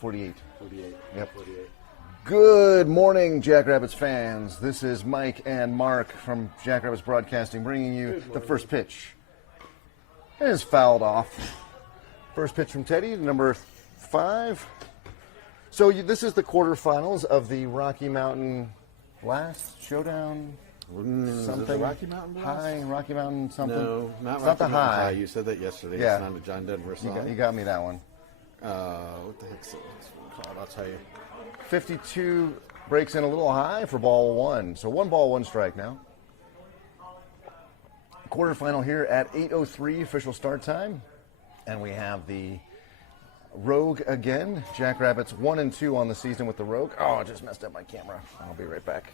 48. 48. Yep. 48. Good morning, Jackrabbits fans. This is Mike and Mark from Jackrabbits Broadcasting bringing you the first pitch. It is fouled off. First pitch from Teddy, number 5. So this is the quarterfinals of the Rocky Mountain Blast Showdown. Something Rocky Mountain Blast? High, Rocky Mountain something. No, not it's Rocky not the Mountain high. You said that yesterday. Yeah. It's not a John Denver song. You got me that one. What the heck's it called? I'll tell you. 52 breaks in a little high for ball 1. So 1 ball, 1 strike now. Quarterfinal here at 8:03 official start time. And we have the Rogue again. Jackrabbits 1 and 2 on the season with the Rogue. Oh, I just messed up my camera. I'll be right back.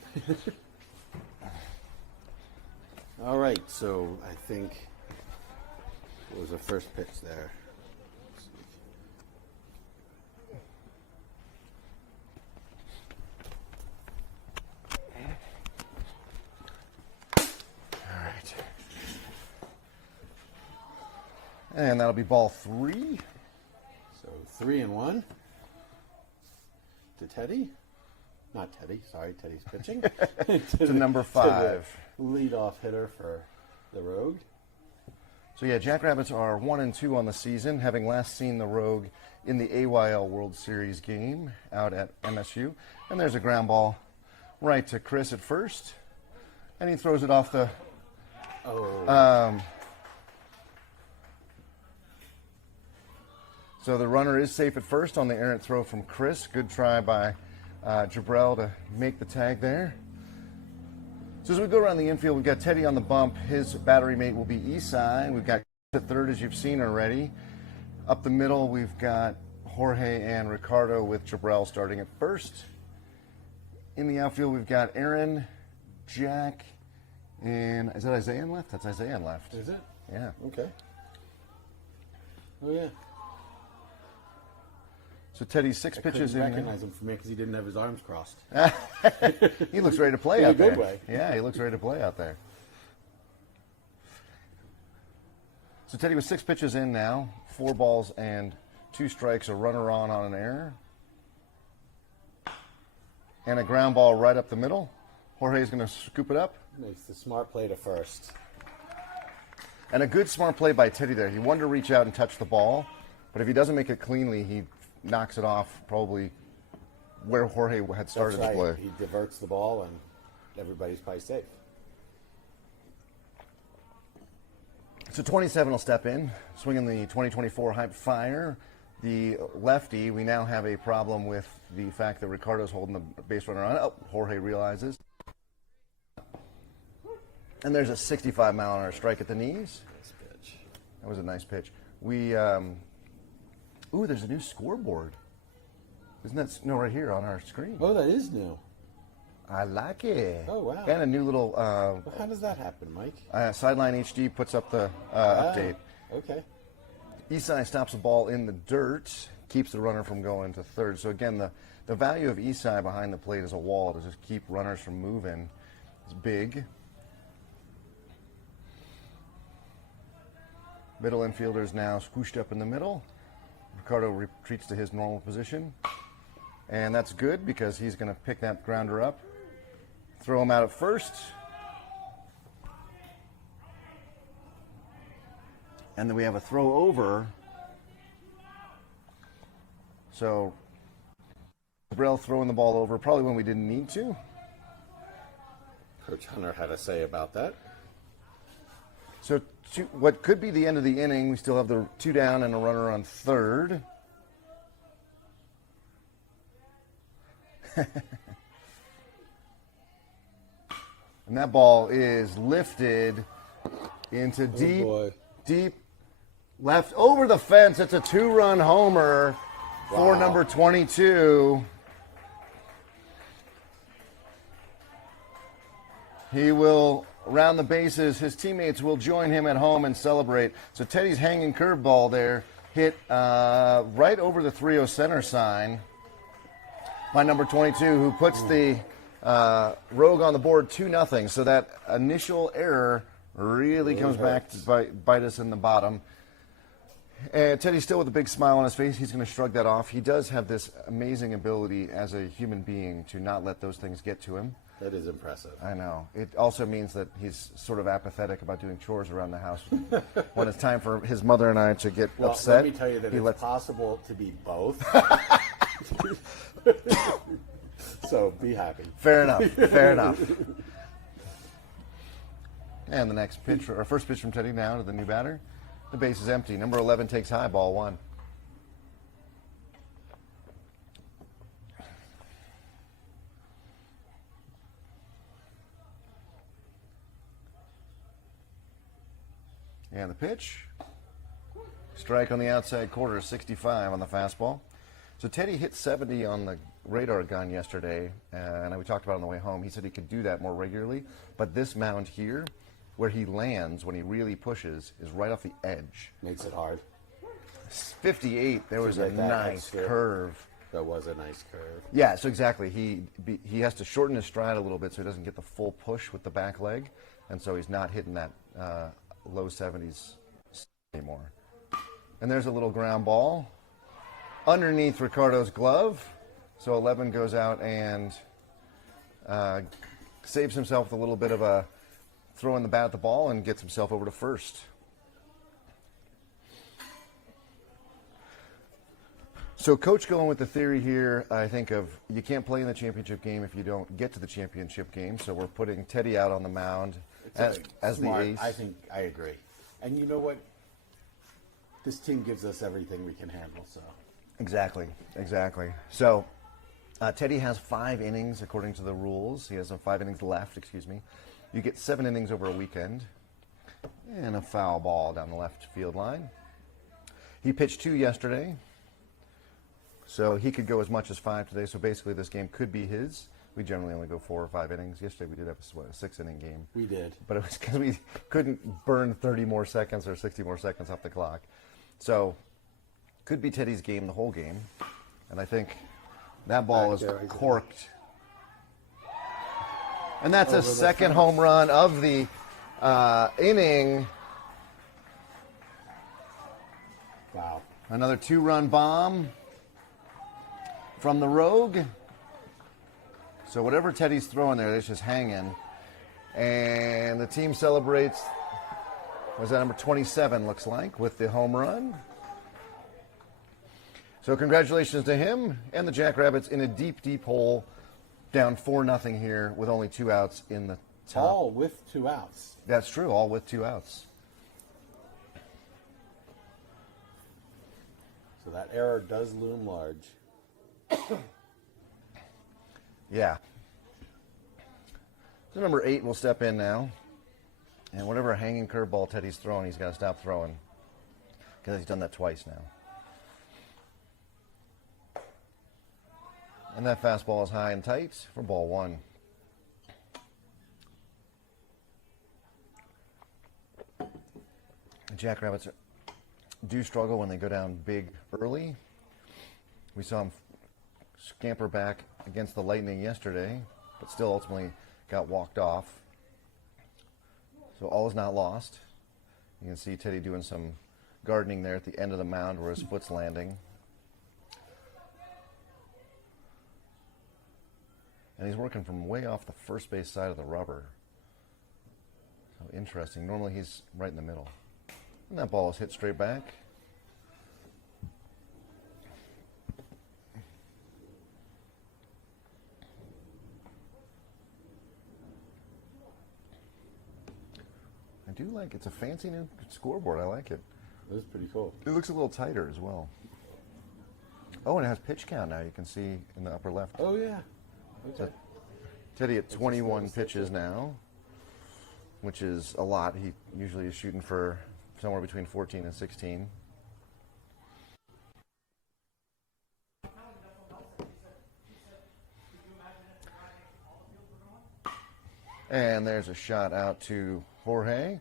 All right, so I think it was the first pitch there. All right. And that'll be ball 3. So 3-1 to Teddy. Not Teddy, sorry, Teddy's pitching. To number 5. Leadoff hitter for the Rogue. So yeah, Jackrabbits are 1 and 2 on the season, having last seen the Rogue in the AYL World Series game out at MSU. And there's a ground ball right to Chris at first, and he throws it off the. So the runner is safe at first on the errant throw from Chris. Good try by Jabrell to make the tag there. So as we go around the infield, we've got Teddy on the bump. His battery mate will be Isai. We've got the third, as you've seen already. Up the middle, we've got Jorge and Ricardo with Jabrell starting at first. In the outfield, we've got Aaron, Jack, and is that Isaiah left? That's Isaiah left. Is it? Yeah. Okay. Oh, yeah. So Teddy's 6 pitches in. I couldn't recognize him from here because he didn't have his arms crossed. He looks ready to play In a out there. good way. Yeah, he looks ready to play out there. So Teddy with 6 pitches in now, 4 balls and 2 strikes, a runner on an error. And a ground ball right up the middle. Jorge's going to scoop it up. Makes the smart play to first. And a good smart play by Teddy there. He wanted to reach out and touch the ball, but if he doesn't make it cleanly, he knocks it off probably where Jorge had started That's right. to play. He diverts the ball and everybody's probably safe. So 27 will step in, swinging the 2024 Hype Fire. The lefty, we now have a problem with the fact that Ricardo's holding the base runner on. Oh, Jorge realizes. And there's a 65-mile-an-hour strike at the knees. Nice pitch. That was a nice pitch. Ooh, there's a new scoreboard. Isn't that right here on our screen? Oh, that is new. I like it. Oh, wow. And a new little Well, how does that happen, Mike? Sideline HD puts up the update. Okay. Isai stops the ball in the dirt, keeps the runner from going to third. So again, the value of Isai behind the plate as a wall to just keep runners from moving is big. Middle infielder is now squished up in the middle. Ricardo retreats to his normal position. And that's good because he's going to pick that grounder up. Throw him out at first. And then we have a throw over. So, Jabrell throwing the ball over probably when we didn't need to. Coach Hunter had a say about that. So, what could be the end of the inning, we still have the 2 down and a runner on third. And that ball is lifted into deep left over the fence. It's a 2-run homer for number 22. He will round the bases. His teammates will join him at home and celebrate. So Teddy's hanging curveball there hit right over the 3-0 center sign by number 22, who puts the Rogue on the board 2-0. So that initial error really comes back to bite us in the bottom. And Teddy's still with a big smile on his face. He's going to shrug that off. He does have this amazing ability as a human being to not let those things get to him. That is impressive. I know. It also means that he's sort of apathetic about doing chores around the house. When it's time for his mother and I to get Well, upset, let me tell you that he it's lets- possible to be both. So be happy. Fair enough. Fair enough. And the next pitch, or first pitch from Teddy now to the new batter. The base is empty. Number 11 takes high, ball one. And the pitch. Strike on the outside quarter, 65 on the fastball. So Teddy hit 70 on the radar gun yesterday, and we talked about it on the way home. He said he could do that more regularly, but this mound here, where he lands when he really pushes, is right off the edge. Makes it hard. 58, there was a get that nice extra. curve. That was a nice curve. Yeah, so exactly. He has to shorten his stride a little bit so he doesn't get the full push with the back leg, and so he's not hitting that low 70s anymore. And there's a little ground ball underneath Ricardo's glove. So 11 goes out and saves himself with a little bit of a throw in the bat at the ball and gets himself over to first. So Coach going with the theory here, I think, of you can't play in the championship game if you don't get to the championship game. So we're putting Teddy out on the mound as the Smart. ace. I think I agree. And you know what? This team gives us everything we can handle. So Exactly. So Teddy has 5 innings according to the rules. He has 5 innings left, excuse me. You get 7 innings over a weekend. And a foul ball down the left field line. He pitched 2 yesterday. So he could go as much as 5 today. So basically this game could be his. We generally only go 4 or 5 innings. Yesterday we did have a 6-inning game. we did. But it was because we couldn't burn 30 more seconds or 60 more seconds off the clock. So could be Teddy's game the whole game. And I think that ball is corked. And that's a second home run of the inning. Wow. Another 2-run bomb from the Rogue. So whatever Teddy's throwing there, it's just hanging. And the team celebrates, was that number 27, looks like, with the home run. So congratulations to him and the Jackrabbits in a deep, deep hole, down 4-0 here with only 2 outs in the top. All with 2 outs. That's true, all with 2 outs. So that error does loom large. Yeah. So number 8 will step in now. And whatever hanging curveball Teddy's throwing, he's got to stop throwing. Because he's done that twice now. And that fastball is high and tight for ball 1. The Jackrabbits do struggle when they go down big early. We saw them scamper back against the Lightning yesterday, but still ultimately got walked off. So all is not lost. You can see Teddy doing some gardening there at the end of the mound where his foot's landing. And he's working from way off the first base side of the rubber. So interesting. Normally he's right in the middle. And that ball is hit straight back. I do like it's a fancy new scoreboard. I like it. It was pretty cool. It looks a little tighter as well. Oh, and it has pitch count now. You can see in the upper left. Oh, yeah. Okay. Teddy at 21 pitches now, which is a lot. He usually is shooting for somewhere between 14 and 16. And there's a shot out to Jorge.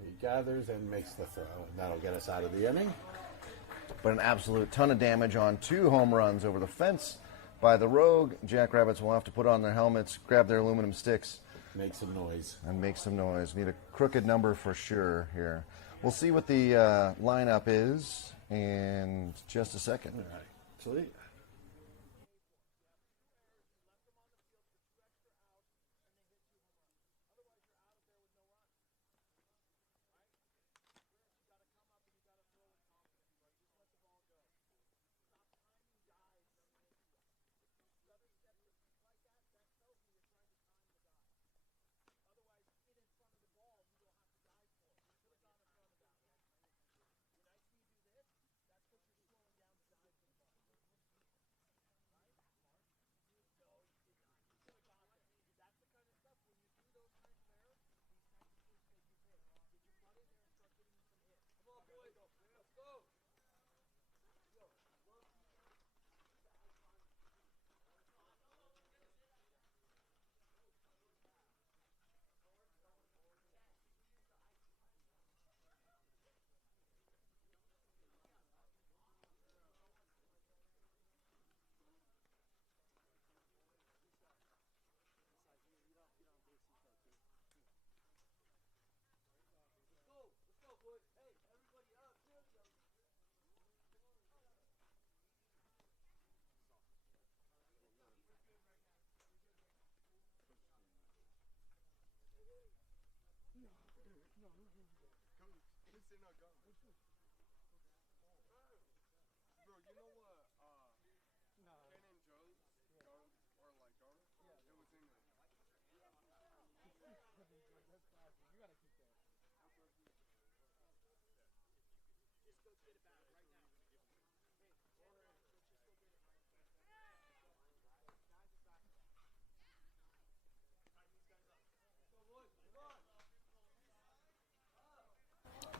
He gathers and makes the throw, and that'll get us out of the inning. But an absolute ton of damage on 2 home runs over the fence by the Rogue. Jackrabbits will have to put on their helmets, grab their aluminum sticks, Make some noise. and make some noise. Need a crooked number for sure here. We'll see what the lineup is in just a second. All right. Sweet.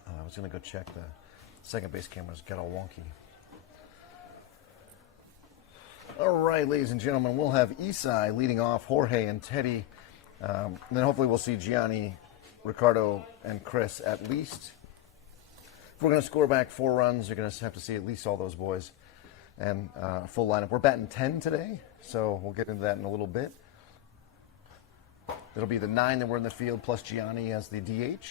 I was going to go check the second base cameras. Got all wonky. All right, ladies and gentlemen, we'll have Isai leading off, Jorge and Teddy. And then hopefully we'll see Gianni, Ricardo, and Chris at least. If we're going to score back 4 runs, you're going to have to see at least all those boys. And full lineup. We're batting 10 today, so we'll get into that in a little bit. It'll be the 9 that were in the field plus Gianni as the DH.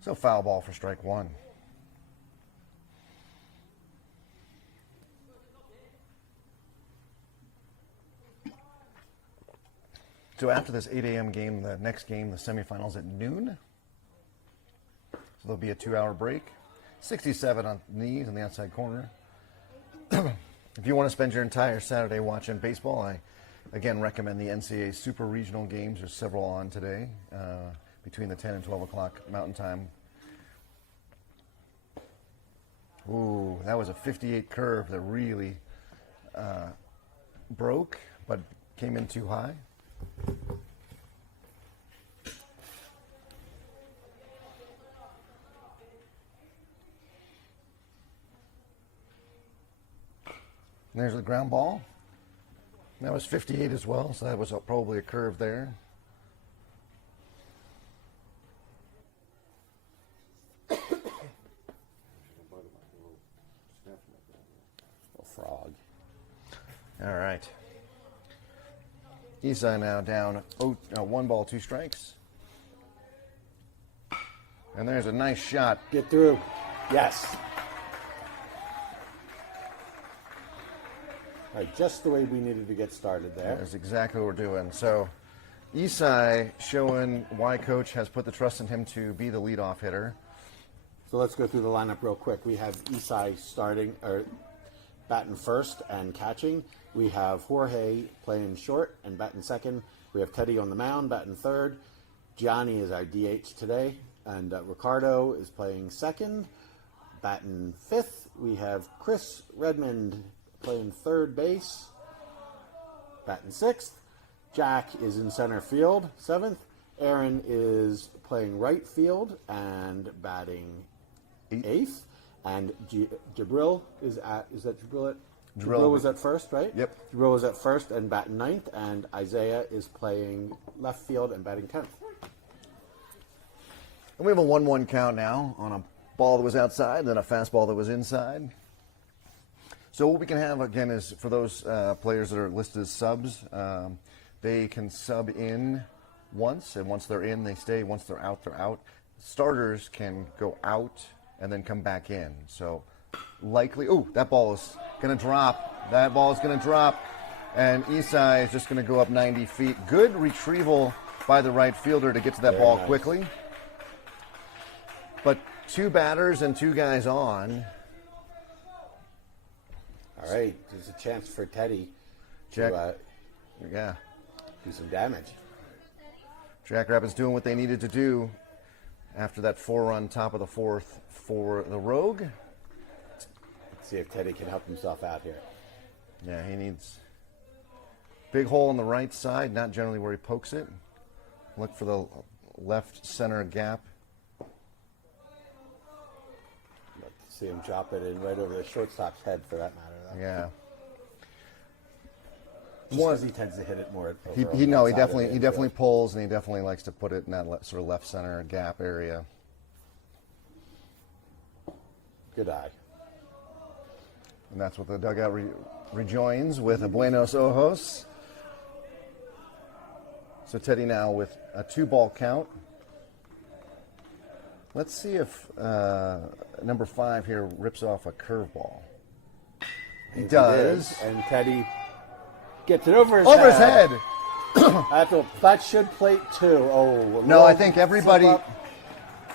So foul ball for strike 1. So after this 8 a.m. game, the next game, the semifinals at noon. So there'll be a 2-hour break. 67 on knees in the outside corner. If you want to spend your entire Saturday watching baseball, I again recommend the NCAA Super Regional games. There's several on today between the 10 and 12 o'clock Mountain Time. Ooh, that was a 58 curve that really broke, but came in too high. And there's the ground ball. That was 58 as well, so that was probably a curve there. Frog. All right. Isai now down 1 ball, 2 strikes. And there's a nice shot. Get through. Yes. All right, just the way we needed to get started there. That's exactly what we're doing. So Isai showing why coach has put the trust in him to be the leadoff hitter. So let's go through the lineup real quick. We have Isai starting, or batting first and catching. We have Jorge playing short and batting second. We have Teddy on the mound, batting third. Gianni is our DH today. And Ricardo is playing second, batting fifth. We have Chris Redmond playing third base, batting sixth. Jack is in center field, seventh. Aaron is playing right field and batting eighth. And Jabril is that Jabril at? Jabril was at first, right? Yep. Jabril was at first and batting ninth. And Isaiah is playing left field and batting 10th. And we have a 1-1 count now on a ball that was outside, then a fastball that was inside. So what we can have, again, is for those players that are listed as subs, they can sub in once, and once they're in, they stay. Once they're out, they're out. Starters can go out and then come back in. So likely, that ball is going to drop. That ball is going to drop. And Isai is just going to go up 90 feet. Good retrieval by the right fielder to get to that ball quickly. But 2 batters and 2 guys on. All right, there's a chance for Teddy Jack, to do some damage. Jackrabbits doing what they needed to do after that 4-run top of the 4th for the Rogue. Let's see if Teddy can help himself out here. Yeah, he needs big hole on the right side, not generally where he pokes it. Look for the left center gap. Let's see him drop it in right over the shortstop's head, for that matter. Yeah. Because he tends to hit it more. He definitely pulls, and he definitely likes to put it in that sort of left center gap area. Good eye. And that's what the dugout rejoins with a Buenos Ojos. So Teddy now with a 2-ball count. Let's see if number 5 here rips off a curveball. He does. And Teddy gets it over his head. That should plate 2. Oh, no, I think everybody.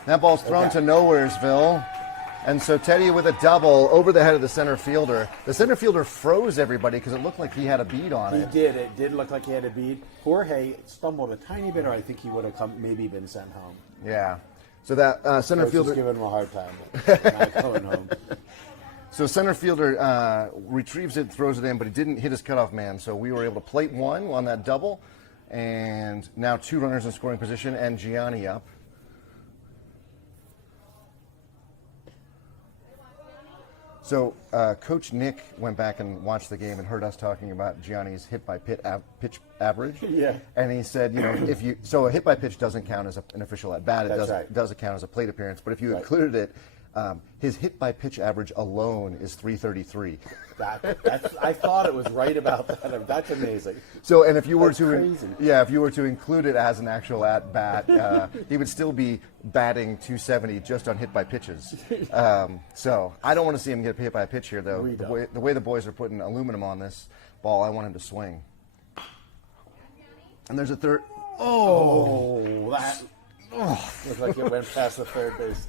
That ball's thrown to Nowheresville. And so Teddy with a double over the head of the center fielder. The center fielder froze everybody because it looked like he had a bead on it. He did. It did look like he had a bead. Jorge stumbled a tiny bit, or I think he would have maybe been sent home. Yeah. So that center Coach fielder was giving him a hard time. Not going home. So center fielder retrieves it, throws it in, but he didn't hit his cutoff man. So we were able to plate 1 on that double, and now 2 runners in scoring position, and Gianni up. So Coach Nick went back and watched the game and heard us talking about Gianni's hit by pitch average. Yeah. And he said, so a hit by pitch doesn't count as an official at bat. It doesn't count as a plate appearance. But if you included it, his hit by pitch average alone is 333. I thought it was right about that. That's amazing. So, and if you were if you were to include it as an actual at bat, he would still be batting 270 just on hit by pitches. So, I don't want to see him get hit by a pitch here, though. The way the boys are putting aluminum on this ball, I want him to swing. And there's a third. That looks like it went past the third base.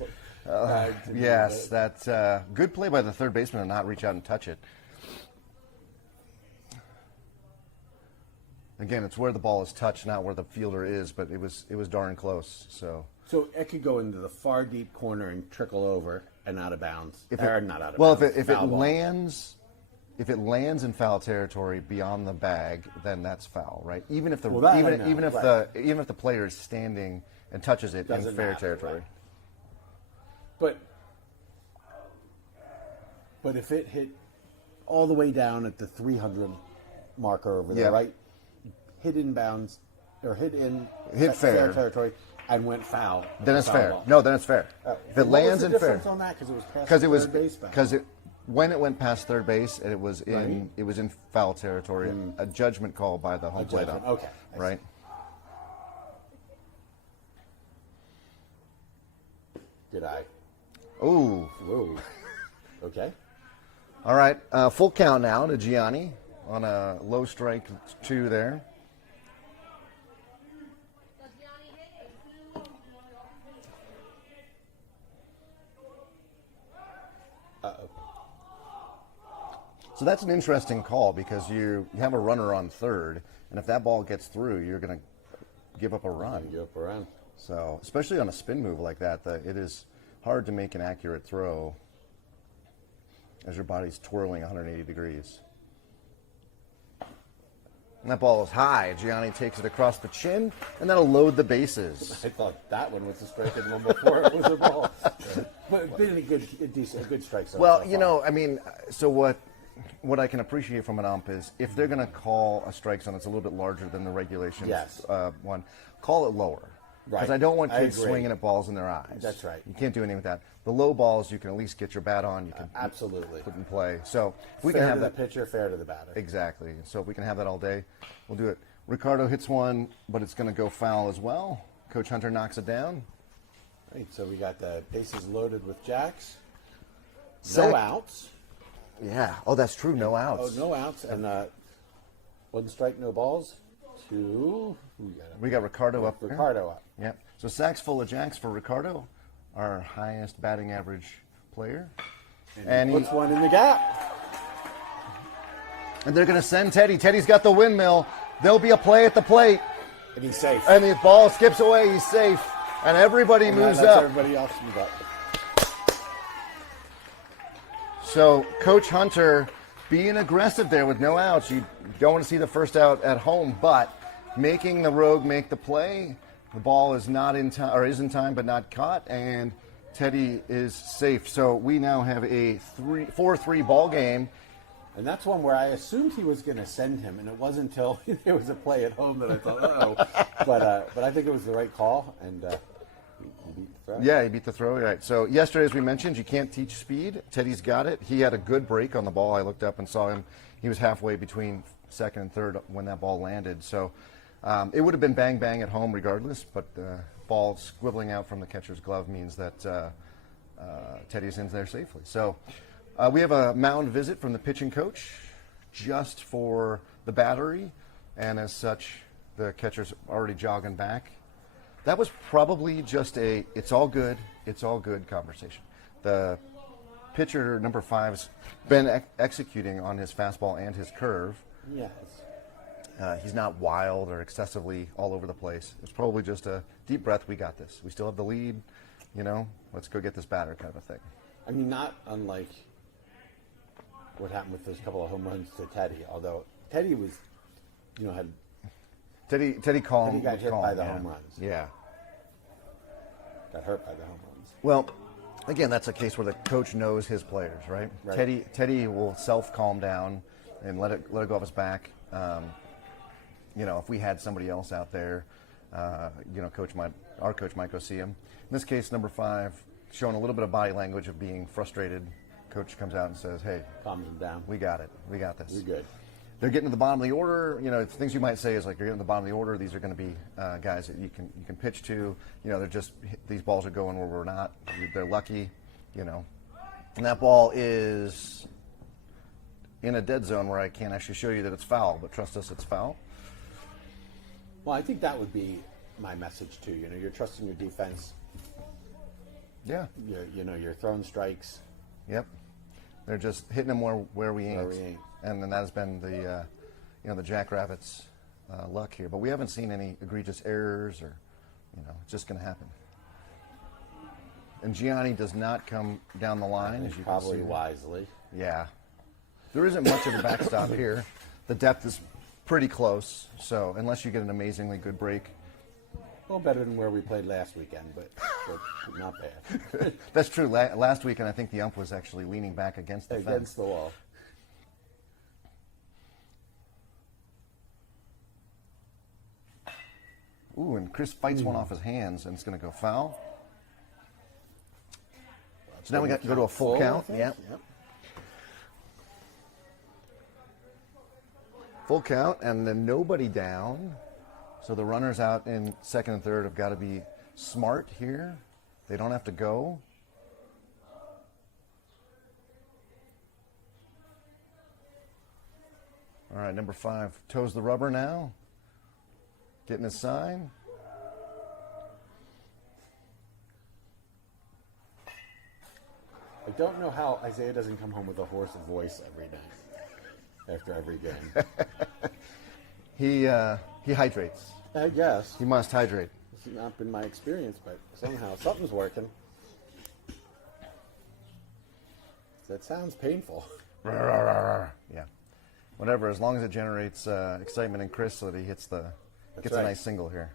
Yes, that's good play by the third baseman to not reach out and touch it. Again, it's where the ball is touched, not where the fielder is, but it was darn close. So it could go into the far deep corner and trickle over and out of bounds. Not out of well, bounds. if it lands in foul territory beyond the bag, then that's foul, right? Even if the player is standing and touches it in fair territory. Right. But if it hit all the way down at the 300 marker over there, right? Hit in bounds or hit fair territory and went foul. Then it's fair. No, then it's fair. If it lands in fair. On that because it was past third base bound. Because when it went past third base and it was in foul territory, a judgment call by the home plate ump. Okay. Right. Did I? Ooh. Whoa. Okay. All right. Full count now to Gianni on a low strike 2 there. So that's an interesting call because you have a runner on third, and if that ball gets through, you're going to give up a run. Give up a run. So, especially on a spin move like that, it is hard to make an accurate throw as your body's twirling 180 degrees. And that ball is high. Gianni takes it across the chin, and that'll load the bases. I thought that one was a strike and one before it was a ball. But been a good strike. Well, so what I can appreciate from an ump is if they're going to call a strike zone that's a little bit larger than the regulations one, call it lower. Right. Because I don't want kids swinging at balls in their eyes. That's right. You can't do anything with that. The low balls, you can at least get your bat on. You can absolutely put in play. So if we fair can have to that the pitcher, fair to the batter. Exactly. So if we can have that all day, we'll do it. Ricardo hits one, but it's going to go foul as well. Coach Hunter knocks it down. Right, so we got the bases loaded with jacks. Sack. No outs. Yeah. Oh, that's true. No Oh, outs. no outs. And 1 strike, no balls. 2. We got Ricardo up there. Ricardo up. Yep. So sacks full of jacks for Ricardo, our highest batting average player. And he puts one in the gap. And they're going to send Teddy. Teddy's got the windmill. There'll be a play at the plate. And he's safe. And the ball skips away. He's safe. And everybody moves That's up. everybody else move up. So Coach Hunter being aggressive there with no outs. You don't want to see the first out at home, but making the Rogue make the play. The ball is not in time, or is in time, but not caught, and Teddy is safe. So we now have a 4-3 ball game. And that's one where I assumed he was going to send him, and it wasn't until there was a play at home that I thought, uh-oh. But I think it was the right call, and he beat the throw. Yeah, he beat the throw. Right. So yesterday, as we mentioned, you can't teach speed. Teddy's got it. He had a good break on the ball. I looked up and saw him. He was halfway between second and third when that ball landed. So it would have been bang bang at home regardless, but ball squibbling out from the catcher's glove means that Teddy's in there safely. So we have a mound visit from the pitching coach just for the battery, and as such, the catcher's already jogging back. That was probably just a it's all good conversation. The pitcher, number 5's been executing on his fastball and his curve. Yes. He's not wild or excessively all over the place. It's probably just a deep breath. We got this. We still have the lead. Let's go get this batter kind of a thing. I mean, not unlike what happened with those couple of home runs to Teddy, although Teddy was, had Teddy calm. Teddy got hit calm, by the yeah. home runs. Yeah. Got hurt by the home runs. Well, again, that's a case where the coach knows his players, right? Right. Teddy will calm down and let it go off his back. If we had somebody else out there, our coach might go see him. In this case, number 5, showing a little bit of body language of being frustrated. Coach comes out and says, "Hey, Calms him down. we got it. We got this. You're good." They're getting to the bottom of the order. Things you might say is like, you're getting to the bottom of the order. These are going to be guys that you can pitch to. They're just, these balls are going where we're not. They're lucky. And that ball is in a dead zone where I can't actually show you that it's foul, but trust us, it's foul. Well, I think that would be my message too. You're trusting your defense. Yeah. You're throwing strikes. Yep. They're just hitting them where we ain't. Where we ain't. And then that has been the Jackrabbits' luck here. But we haven't seen any egregious errors or, it's just going to happen. And Gianni does not come down the line, as you can see. Probably wisely. Yeah. There isn't much of a backstop here. The depth is pretty close, so unless you get an amazingly good break. A little better than where we played last weekend, but not bad. That's true. Last weekend, I think the ump was actually leaning back against the fence. Against the wall. Ooh, and Chris fights one off his hands, and it's going to go foul. So now we got to go to a full count. Yep. Full count, and then nobody down. So the runners out in second and third have got to be smart here. They don't have to go. All right, number 5 toes the rubber now. Getting his sign. I don't know how Isaiah doesn't come home with a hoarse voice every night after every game. He hydrates. I guess. He must hydrate. It's not been my experience, but somehow something's working. That sounds painful. Yeah. Whatever, as long as it generates excitement in Chris so that he gets right. a nice single here.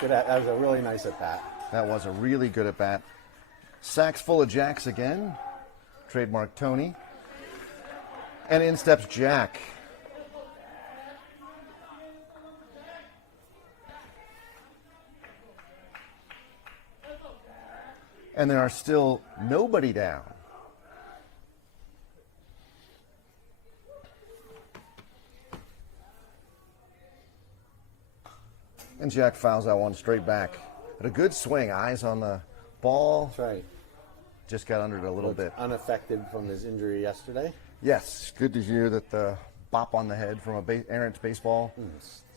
That was a really nice at bat. That was a really good at bat. Sacks full of jacks again. Trademark Tony. And in steps Jack. And there are still nobody down. And Jack fouls that one straight back. But a good swing. Eyes on the ball. That's right. Just got under it a little bit. Unaffected from his injury yesterday. Yes, good to hear that the bop on the head from a errant baseball.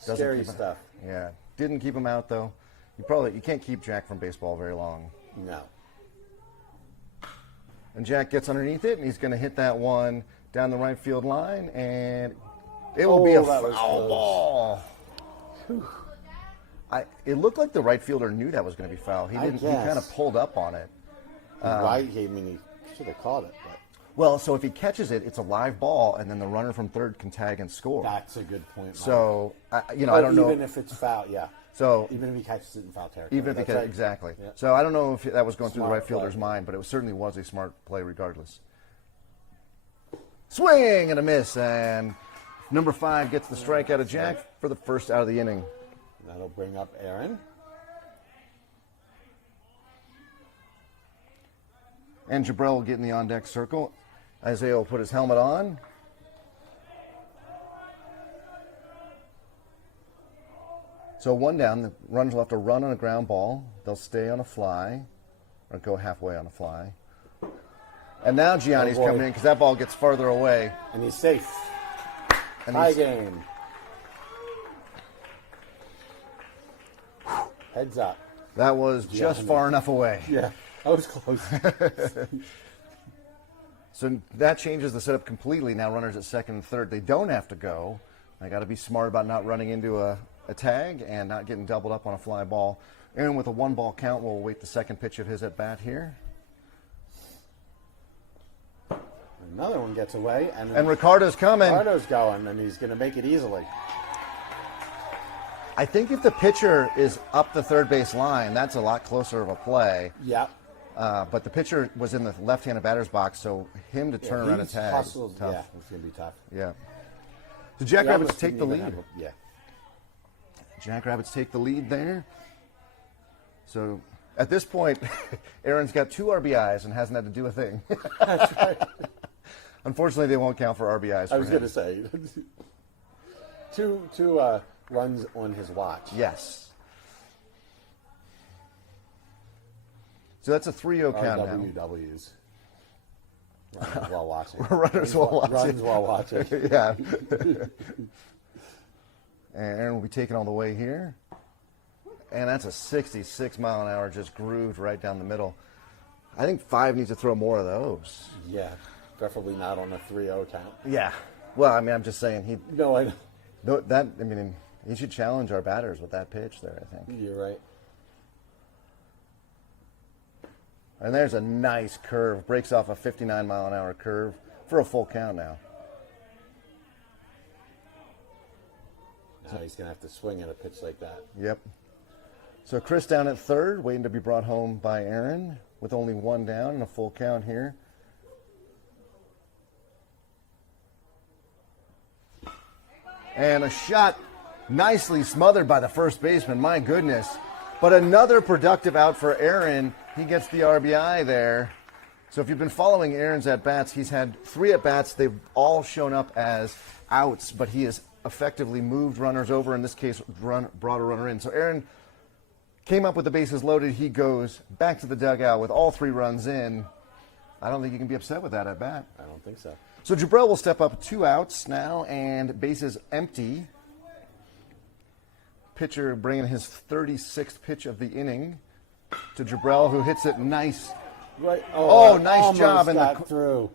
doesn't Scary keep him- stuff. Yeah, didn't keep him out though. You can't keep Jack from baseball very long. No. And Jack gets underneath it, and he's going to hit that one down the right field line, and it will be a that was foul close. ball. It looked like the right fielder knew that was going to be foul. He I didn't. He guess. kind of pulled up on it. Right? I mean, he should have caught it, but Well, so if he catches it, it's a live ball, and then the runner from third can tag and score. that's a good point. Mike. So I But don't know. even if it's foul, yeah. So Even if he catches it in foul territory. even if he That's can, right. exactly. Yeah. So I don't know if that was going through the Smart right fielder's play. mind, but it certainly was a smart play regardless. Swing and a miss, and number 5 gets the strikeout of Jack for the first out of the inning. That'll bring up Aaron. And Jabrell will get in the on-deck circle. Isaiah will put his helmet on. So one down, the runners will have to run on a ground ball. They'll stay on a fly, or go halfway on a fly. And now Gianni's Oh, boy. coming in because that ball gets farther away. And he's safe. And Tie he's- game. Heads up. That was just Gianni. far enough away. Yeah, that was close. So that changes the setup completely. Now runners at second and third, they don't have to go. They got to be smart about not running into a tag and not getting doubled up on a fly ball. Aaron with a 1-ball count will await the second pitch of his at bat here. Another one gets away, And Ricardo's coming. Ricardo's going, and he's going to make it easily. I think if the pitcher is up the third base line, that's a lot closer of a play. Yeah. But the pitcher was in the left-handed batter's box, so him to turn around and He's tag, hustled. tough. Yeah, it's going to be tough. Yeah. So Jack He Rabbits almost take the didn't even lead. have a- yeah. Jack Rabbits take the lead there. So at this point, Aaron's got 2 RBIs and hasn't had to do a thing. That's right. Unfortunately, they won't count for RBIs. I was for going him. to say. two runs on his watch. Yes. So that's a 3-0 count now. RWWs. Runs while watching. Runners while watching. Runs while watching. Yeah. And Aaron will be taking all the way here. And that's a 66-mile-an-hour just grooved right down the middle. I think 5 needs to throw more of those. Yeah, preferably not on a 3-0 count. Yeah. Well, I mean, I'm just saying No, I know. he should challenge our batters with that pitch there, I think. You're right. And there's a nice curve. Breaks off a 59-mile-an-hour curve for a full count now. Now he's going to have to swing at a pitch like that. Yep. So Chris down at third, waiting to be brought home by Aaron with only 1 down and a full count here. And a shot nicely smothered by the first baseman. My goodness. But another productive out for Aaron. He gets the RBI there. So if you've been following Aaron's at-bats, he's had 3 at-bats. They've all shown up as outs, but he has effectively moved runners over, in this case, brought a runner in. So Aaron came up with the bases loaded. He goes back to the dugout with all 3 runs in. I don't think you can be upset with that at-bat. I don't think so. So Jabrell will step up 2 outs now and bases empty. Pitcher bringing his 36th pitch of the inning to Jabrell, who hits it nice. Right. Oh, nice job in the got through.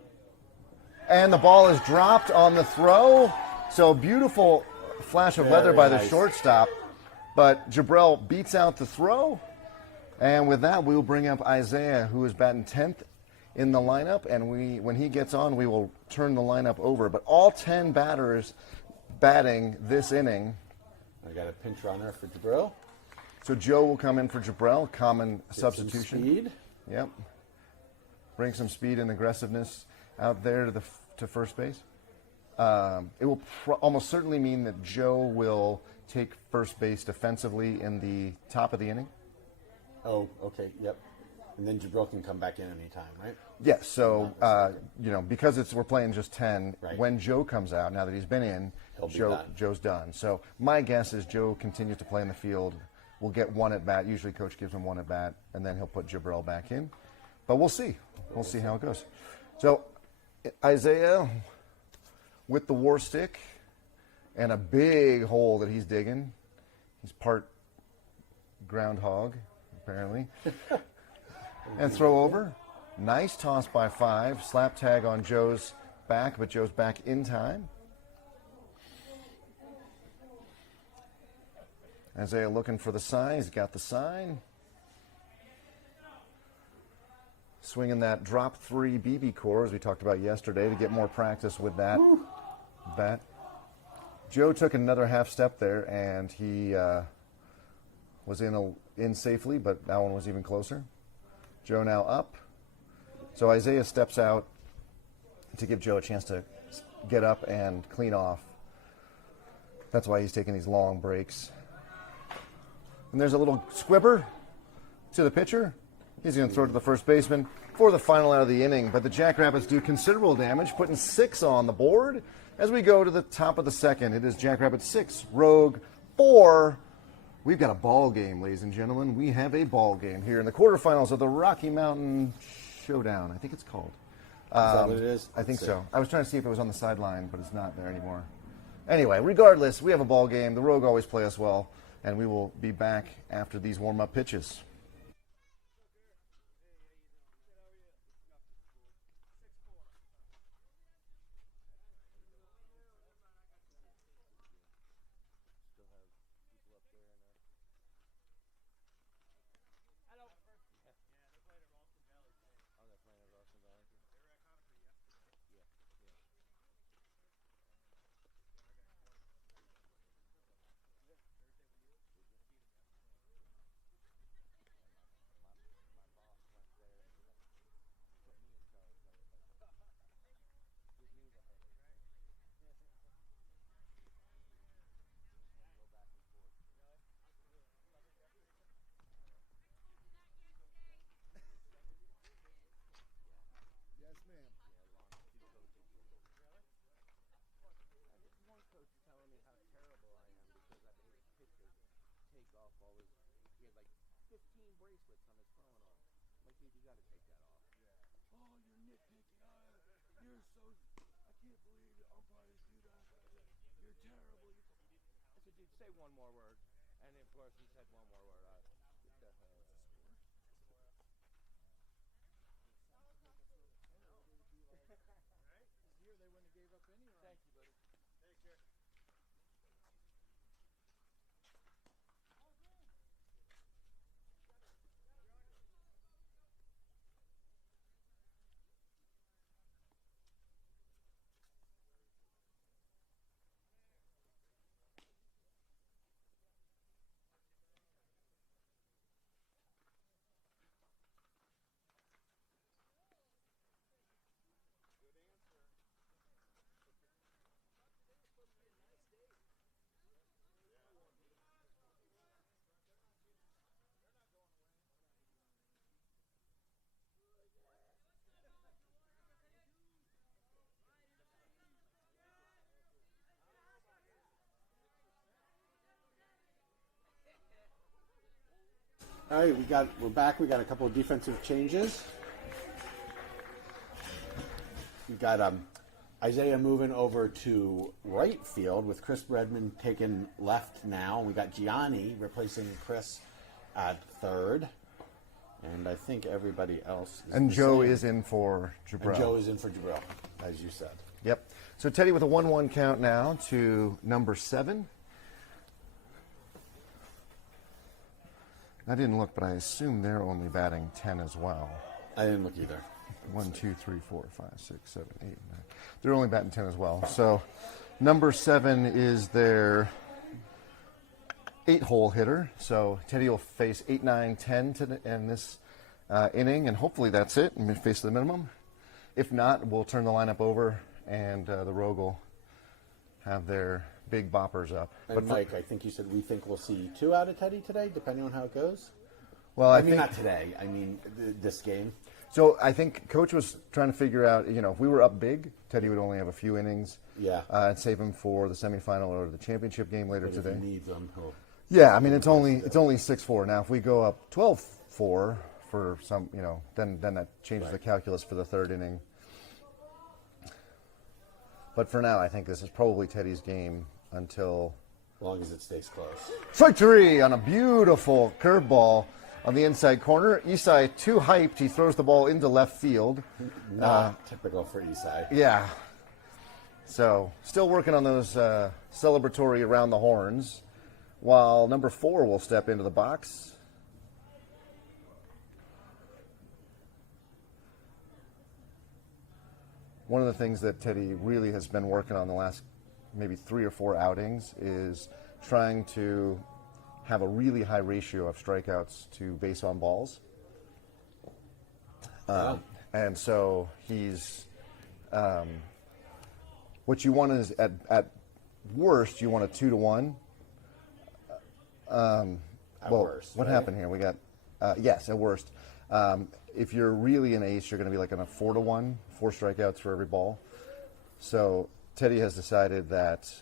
And the ball is dropped on the throw. So beautiful flash of leather Very by the nice. shortstop. But Jabrell beats out the throw. And with that, we will bring up Isaiah, who is batting 10th in the lineup. And when he gets on, we will turn the lineup over. But all 10 batters batting this inning. I got a pinch runner for Jabril. So Joe will come in for Jabrell, common Get some substitution. speed. Yep. Bring some speed and aggressiveness out there to first base. It will almost certainly mean that Joe will take first base defensively in the top of the inning. Oh, okay. Yep. And then Jabril can come back in anytime, right? Yes, so because we're playing just 10, Right. when Joe comes out, now that he's been in, He'll be done. Joe's done. So my guess is Joe continues to play in the field. We'll get one at bat. Usually Coach gives him one at bat, and then he'll put Jabril back in. But we'll see. We'll see how it goes. So Isaiah with the war stick and a big hole that he's digging. He's part groundhog, apparently. And throw over. Nice toss by 5. Slap tag on Joe's back, but Joe's back in time. Isaiah looking for the sign. He's got the sign. Swinging that drop 3 BB core, as we talked about yesterday, to get more practice with that bat. Joe took another half step there, and he was in safely, but that one was even closer. Joe now up. So Isaiah steps out to give Joe a chance to get up and clean off. That's why he's taking these long breaks. And there's a little squibber to the pitcher. He's going to throw it to the first baseman for the final out of the inning. But the Jackrabbits do considerable damage, putting 6 on the board as we go to the top of the second. It is Jackrabbits 6, Rogue 4. We've got a ball game, ladies and gentlemen. We have a ball game here in the quarterfinals of the Rocky Mountain Showdown, I think it's called. Is that what it is? I think Let's see. so. I was trying to see if it was on the sideline, but it's not there anymore. Anyway, regardless, we have a ball game. The Rogue always play us well, and we will be back after these warm-up pitches. Say one more word, and of course he said one more word. Get the hell out. Here they wouldn't have gave up any run. Thank you, buddy. Take care. All right, we're back. We got a couple of defensive changes. We got Isaiah moving over to right field with Chris Redmond taking left now. We got Gianni replacing Chris at third. And I think everybody else is And the Joe same. is in for Jabril. And Joe is in for Jabril, as you said. Yep. So Teddy with a 1-1 count now to number 7. I didn't look, but I assume they're only batting 10 as well. I didn't look either. 1, 2, 3, 4, 5, 6, 7, 8, 9. They're only batting 10 as well. So number 7 is their 8-hole hitter. So Teddy will face 8, 9, 10 in this inning, and hopefully that's it, and face the minimum. If not, we'll turn the lineup over, and the Rogue will have their big boppers up. And Mike, I think you said we think we'll see 2 out of Teddy today, depending on how it goes. Well, I I mean, think not today. I mean, this game. so. I think Coach was trying to figure out. If we were up big, Teddy would only have a few innings. Yeah. And save him for the semifinal or the championship game later But if today. he needs them, he'll. Yeah, I mean it's only 6-4. Now if we go up 12-4 for some, then that changes the calculus for the third inning. But for now, I think this is probably Teddy's game until As long as it stays close. strike three on a beautiful curveball on the inside corner. Isai too hyped. He throws the ball into left field. Not typical for Isai. Yeah. So still working on those celebratory around the horns. While number 4 will step into the box. One of the things that Teddy really has been working on the last maybe 3 or 4 outings is trying to have a really high ratio of strikeouts to base on balls. And so he's what you want is at worst you want a 2-1. At worst. What right? happened here? We got yes, at worst. If you're really an ace, you're going to be like on a 4-1, 4 strikeouts for every ball. So Teddy has decided that.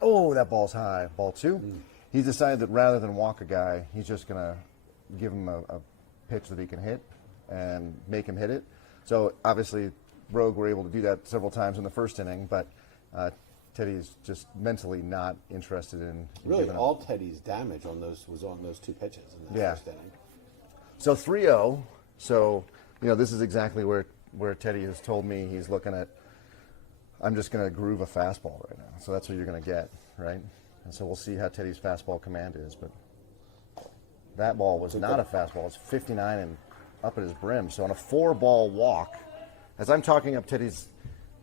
That ball's high. Ball 2. He's decided that rather than walk a guy, he's just going to give him a pitch that he can hit and make him hit it. So obviously, Rogue were able to do that several times in the first inning, but. Teddy's just mentally not interested in Really, giving up. all Teddy's damage on those was on those 2 pitches in that Yeah. first inning. So 3-0. So this is exactly where Teddy has told me he's looking at. I'm just going to groove a fastball right now. So that's what you're going to get, right? And so we'll see how Teddy's fastball command is. But that ball was not a fastball. It's 59 and up at his brim. So on a 4-ball walk, as I'm talking up Teddy's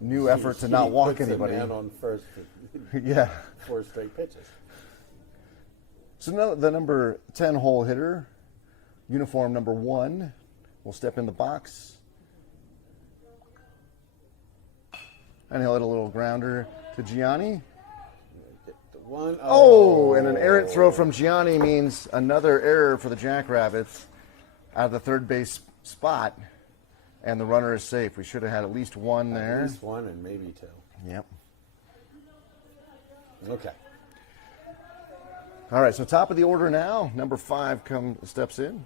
new effort to not walk puts anybody. A man on first for Yeah. 4 straight pitches. So now the number 10 hole hitter, uniform number 1, will step in the box. And he'll hit a little grounder to Gianni. Get the one. And an errant throw from Gianni means another error for the Jackrabbits out of the third base spot. And the runner is safe. We should have had at least one there. At least 1 and maybe 2. Yep. Okay. All right, so top of the order now. Number 5 steps in.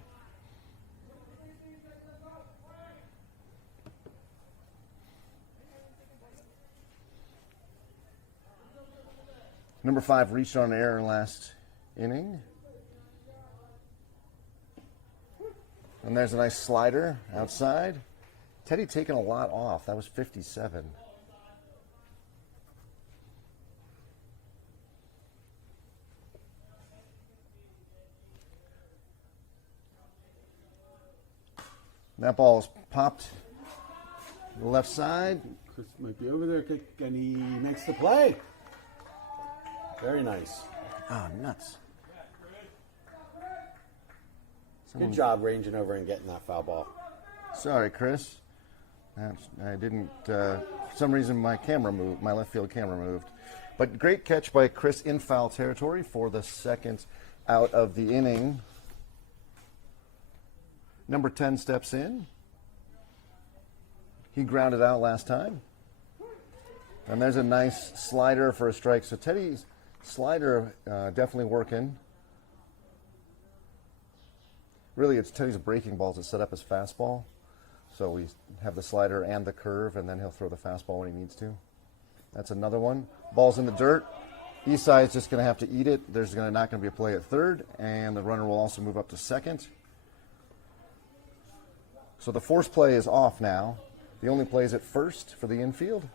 Number 5 reached on an error last inning. And there's a nice slider outside. Teddy taking a lot off. That was 57. That ball is popped to the left side. Chris might be over there, and he makes the play. Very nice. Oh, nuts. Good job ranging over and getting that foul ball. Sorry, Chris. I didn't. For some reason, my camera moved. My left field camera moved. But great catch by Chris in foul territory for the second out of the inning. Number 10 steps in. He grounded out last time. And there's a nice slider for a strike. So Teddy's slider definitely working. Really, it's Teddy's breaking balls that set up his fastball. So we have the slider and the curve, and then he'll throw the fastball when he needs to. That's another one. Ball's in the dirt. Isai is just going to have to eat it. There's not going to be a play at third, and the runner will also move up to second. So the force play is off now. The only play is at first for the infield.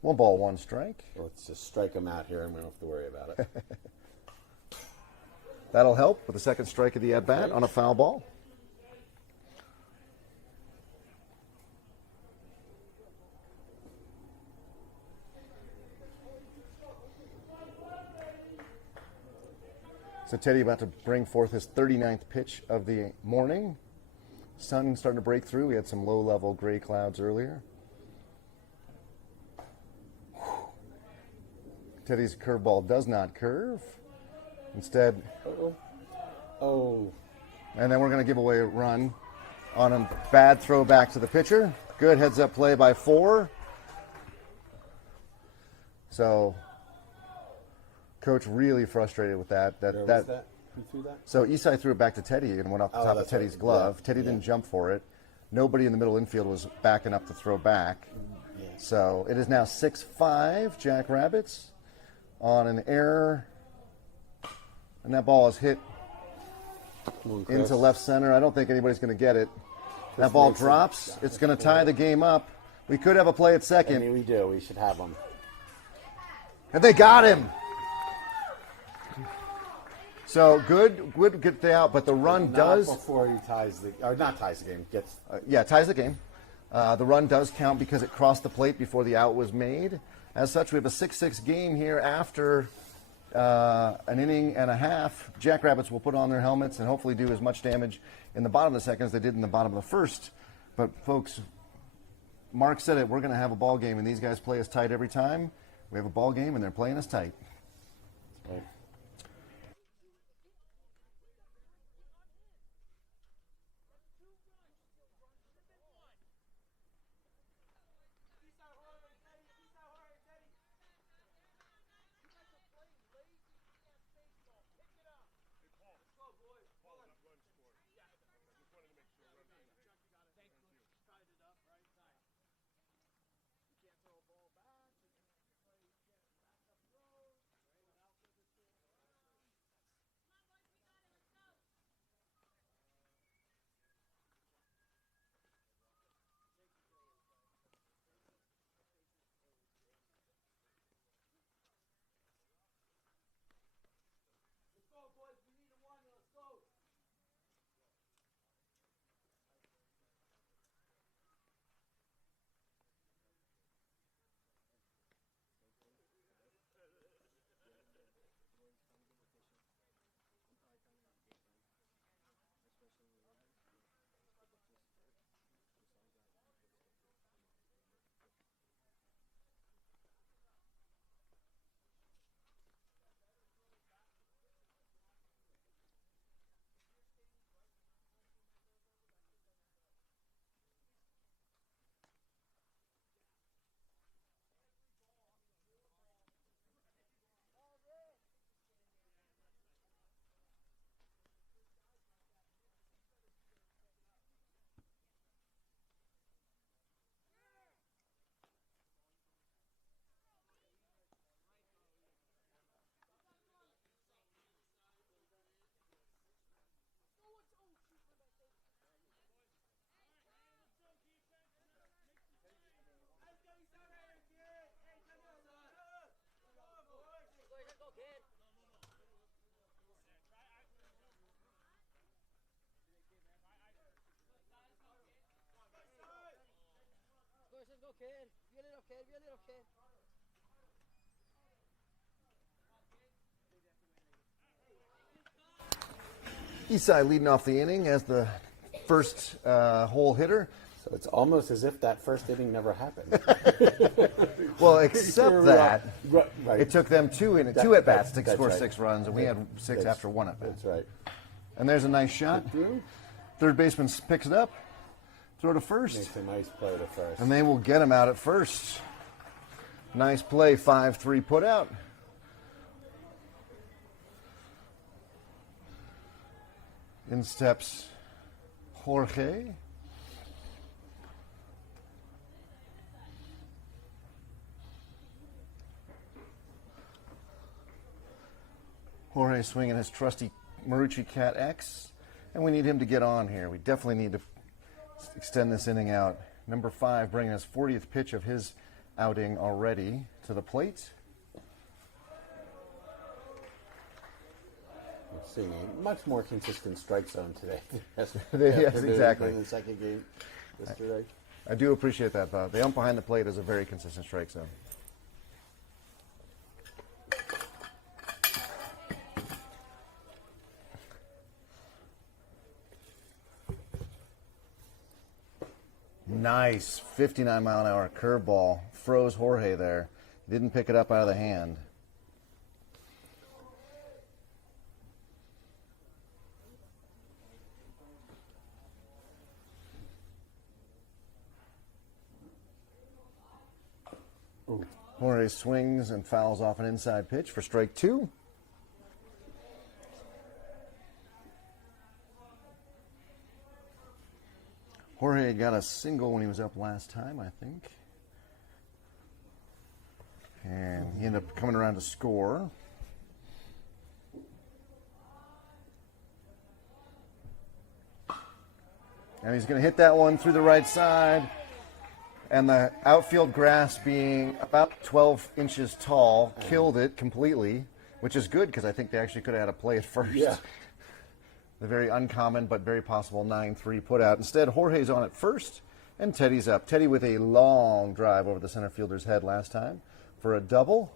One ball, one strike. Let's just strike him out here, and we don't have to worry about it. That'll help with the second strike of the at-bat on a foul ball. So Teddy about to bring forth his 39th pitch of the morning. Sun starting to break through. We had some low-level gray clouds earlier. Teddy's curveball does not curve. Instead, Oh, and then we're going to give away a run on a bad throw back to the pitcher. Good heads-up play by 4. So, coach really frustrated with that. where was that? Who threw that? So Isai threw it back to Teddy and went off the top of that's Teddy's right. glove. Yeah. Teddy didn't jump for it. Nobody in the middle infield was backing up to throw back. Yeah. So it is now 6-5 Jackrabbits on an error. And that ball is hit Come on, Chris. into left center. I don't think anybody's going to get it. That ball Mason. drops. It's going to tie the game up. We could have a play at I second. mean, we do. We should have them. And they got him. So good day out, but the run Not does. before he ties the, or not ties the game. Gets Ties the game. The run does count because it crossed the plate before the out was made. As such, we have a 6-6 game here after an inning and a half. Jackrabbits will put on their helmets and hopefully do as much damage in the bottom of the second as they did in the bottom of the first. But folks, Mark said it. We're going to have a ball game, and these guys play us tight every time. We have a ball game, and they're playing us tight. right. Let's go, kid. Be a little kid. Be a little kid. Isai leading off the inning as the first hole hitter. So it's almost as if that first inning never happened. Well, except that Right. it took them two That- at bats to that's score right. 6 runs, and we had 6 That's- after 1 at bat. That's right. And there's a nice shot. Third baseman picks it up, throw to first, Makes a nice play to first. and they will get him out at first. Nice play, 5-3 put out. In steps Jorge. Jorge swinging his trusty Marucci Cat X, and we need him to get on here. We definitely need to extend this inning out. Number 5 bringing his 40th pitch of his outing already to the plate. We're seeing a much more consistent strike zone today. Yes, Afternoon exactly. In the second game yesterday. I do appreciate that, Bob. The ump behind the plate is a very consistent strike zone. Nice 59-mile-an-hour curveball. Froze Jorge there. Didn't pick it up out of the hand. Jorge swings and fouls off an inside pitch for strike 2. Jorge got a single when he was up last time, I think. And he ended up coming around to score. And he's going to hit that one through the right side. And the outfield grass being about 12 inches tall killed it completely, which is good because I think they actually could have had a play at first. Yeah. The very uncommon but very possible 9-3 put out. Instead, Jorge's on at first and Teddy's up. Teddy with a long drive over the center fielder's head last time for a double.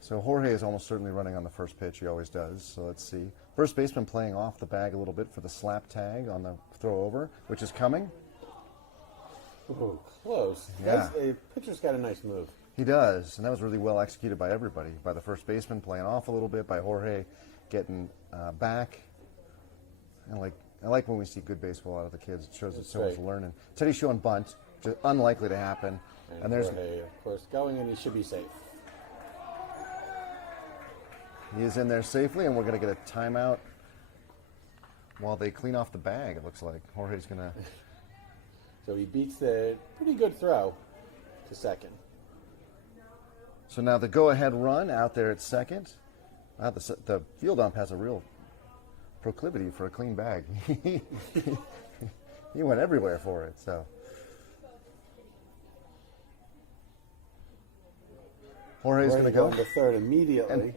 So Jorge is almost certainly running on the first pitch. He always does. So let's see. First baseman playing off the bag a little bit for the slap tag on the throw over, which is coming. Ooh, close. Yeah. A pitcher's got a nice move. He does, and that was really well executed by everybody. By the first baseman playing off a little bit, by Jorge getting back. And I like when we see good baseball out of the kids. It shows that so much learning. Teddy showing bunt, just unlikely to happen. And there's Jorge, of course, going, and he should be safe. He is in there safely, and we're going to get a timeout while they clean off the bag, it looks like. Jorge's going to... So he beats the pretty good throw to second. So now the go-ahead run out there at second. The field ump has a real proclivity for a clean bag. He went everywhere for it, so... Jorge's going to go. To third immediately. And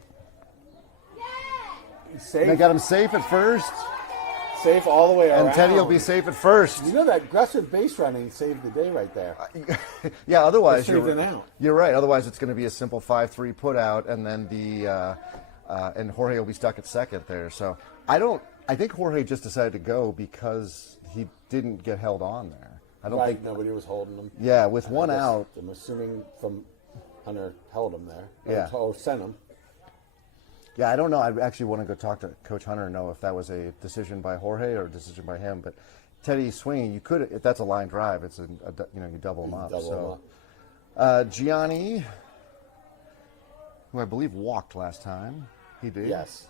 He's safe. they got him safe at first, Safe all the way around. and Teddy will be safe at first. You know that aggressive base running saved the day right there. Yeah, otherwise Saved an out. you're right. Otherwise, it's going to be a simple 5-3 put out, and then and Jorge will be stuck at second there. So I think Jorge just decided to go because he didn't get held on there. I don't think nobody was holding him. Yeah, with one I guess, out. I'm assuming from Hunter held him there. Yeah. Or sent him. Yeah, I don't know. I actually want to go talk to Coach Hunter and know if that was a decision by Jorge or a decision by him. But Teddy swinging, you could, if that's a line drive, it's you double him up. Double him up. Gianni, who I believe walked last time, he did. Yes.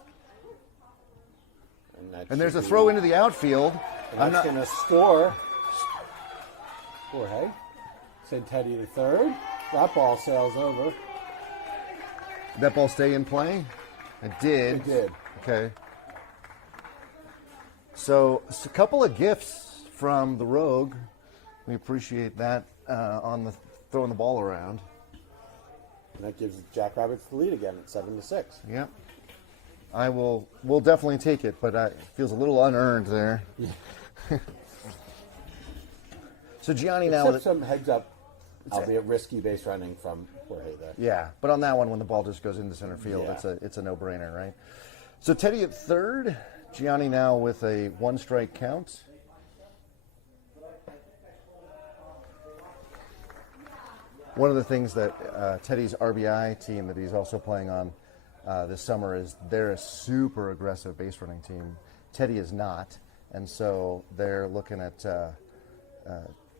And there's a throw into the outfield. And that's going to score. Jorge. Send Teddy to third. That ball sails over. Did that ball stay in play? It did. It did. Okay. So a couple of gifts from the Rogue. We appreciate that on the throwing the ball around. And that gives Jackrabbits the lead again at 7-6. Yep. We'll definitely take it, but it feels a little unearned there. So Gianni now... Except some heads up, albeit risky base running from Jorge there. Yeah, but on that one, when the ball just goes into center field, Yeah. it's a no-brainer, right? So Teddy at third. Gianni now with a one-strike count. One of the things that Teddy's RBI team that he's also playing on this summer is they're a super aggressive base running team. Teddy is not, and so they're looking at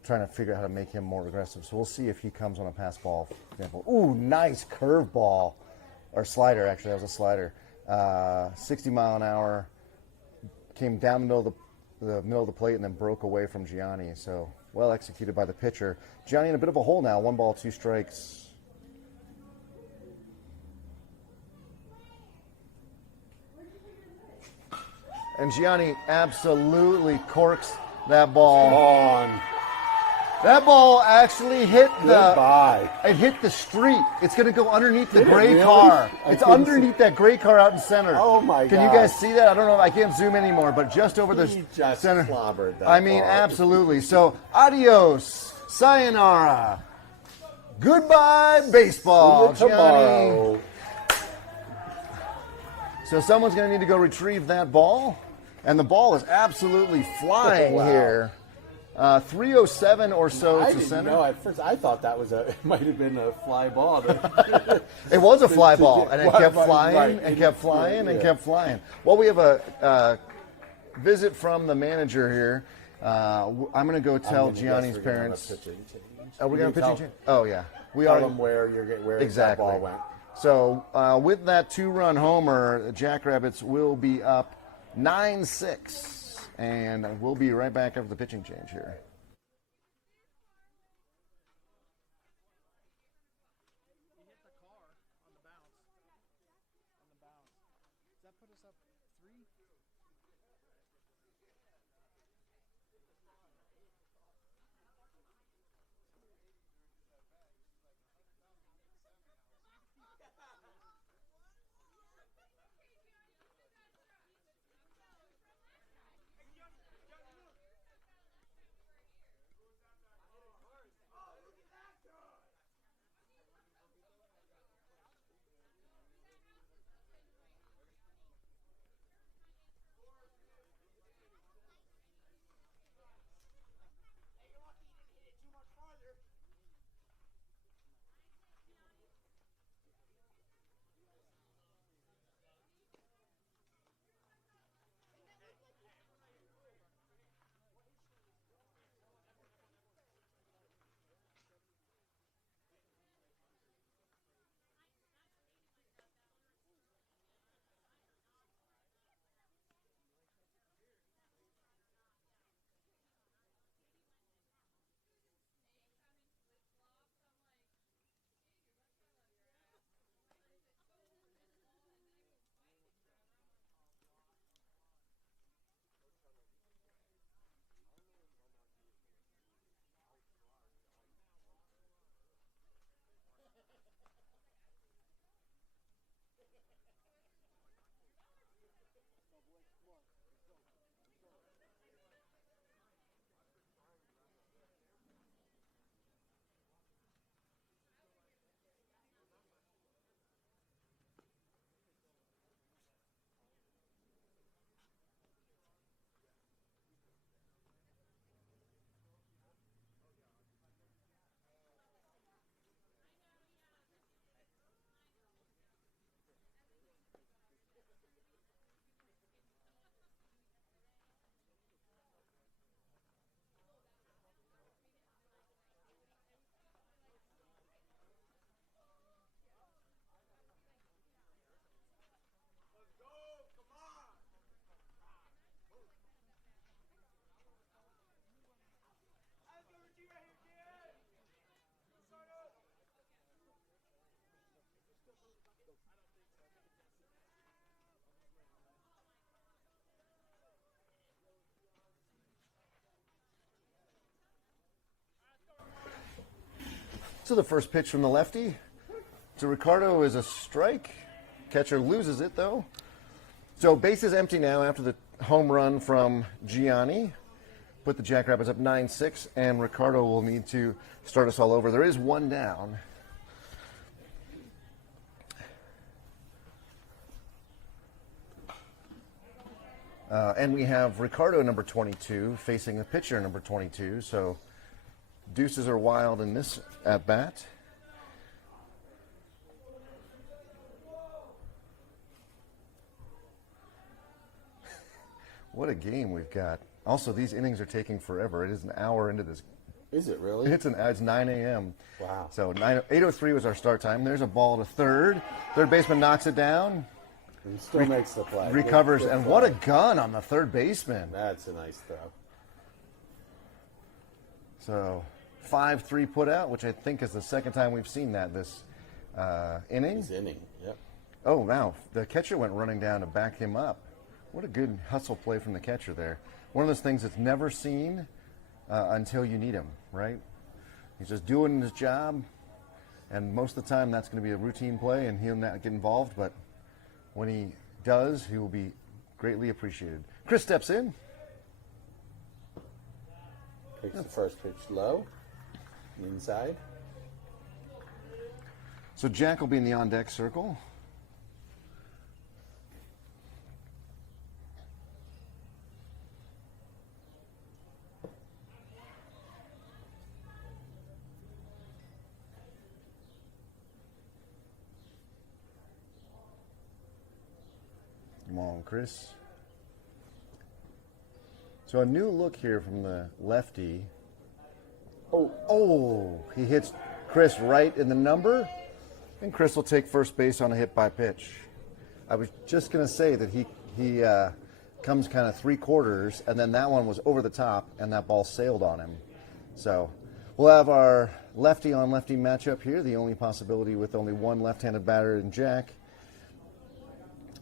trying to figure out how to make him more aggressive. So we'll see if he comes on a pass ball, for example. Ooh, nice curve ball, or slider, actually, that was a slider. 60 mile an hour, came down the middle of the plate and then broke away from Gianni. So well executed by the pitcher. Gianni in a bit of a hole now, 1 ball, 2 strikes. And Gianni absolutely corks that ball. On. That ball actually hit Goodbye. it hit the street. It's going to go underneath the Did it gray really? car. I It's couldn't underneath that gray car out in center. Oh, my Can you God. guys see that? I don't know. I can't zoom anymore, but just over the He just center. clobbered that I mean, ball. absolutely. So, adios, sayonara, goodbye, baseball, See you Gianni. tomorrow. So someone's going to need to go retrieve that ball, and the ball is absolutely flying Wow. here. 307 or so I to didn't center. know. At first, I thought that was it might have been a fly ball. It was a fly ball, and it Right, kept right, flying right. and kept flying and Yeah. kept flying. Well, we have a visit from the manager here. I'm going to go tell I'm gonna Gianni's guess we're gonna have a parents. pitching change. Are we You going to tell- pitch change? Oh yeah, we Tell are. them where Exactly. that ball went. So with that 2-run homer, the Jackrabbits will be up 9-6, and we'll be right back after the pitching change here. So the first pitch from the lefty to Ricardo is a strike. Catcher loses it though. So base is empty now after the home run from Gianni. Put the Jackrabbits up 9-6, and Ricardo will need to start us all over. There is one down. And we have Ricardo, number 22, facing the pitcher, number 22. So deuces are wild in this at bat. What a game we've got. Also, these innings are taking forever. It is an hour into this. Is it really? It's 9 a.m. Wow. So 8:03 was our start time. There's a ball to third. Third baseman knocks it down. He still makes the play. Recovers, Good and throw. what a gun on the third baseman. That's a nice throw. So 5-3 put out, which I think is the second time we've seen that this inning. He's inning. Yep. Oh, wow. The catcher went running down to back him up. What a good hustle play from the catcher there. One of those things that's never seen until you need him, right? He's just doing his job, and most of the time that's going to be a routine play, and he'll not get involved, but when he does, he will be greatly appreciated. Chris steps in. Takes the first pitch low. Inside. So Jack will be in the on-deck circle. Come on, Chris. So a new look here from the lefty. Oh, He hits Chris right in the number, and Chris will take first base on a hit by pitch. I was just going to say that he comes kind of 3/4, and then that one was over the top, and that ball sailed on him. So we'll have our lefty on lefty matchup here, the only possibility with only one left-handed batter in Jack.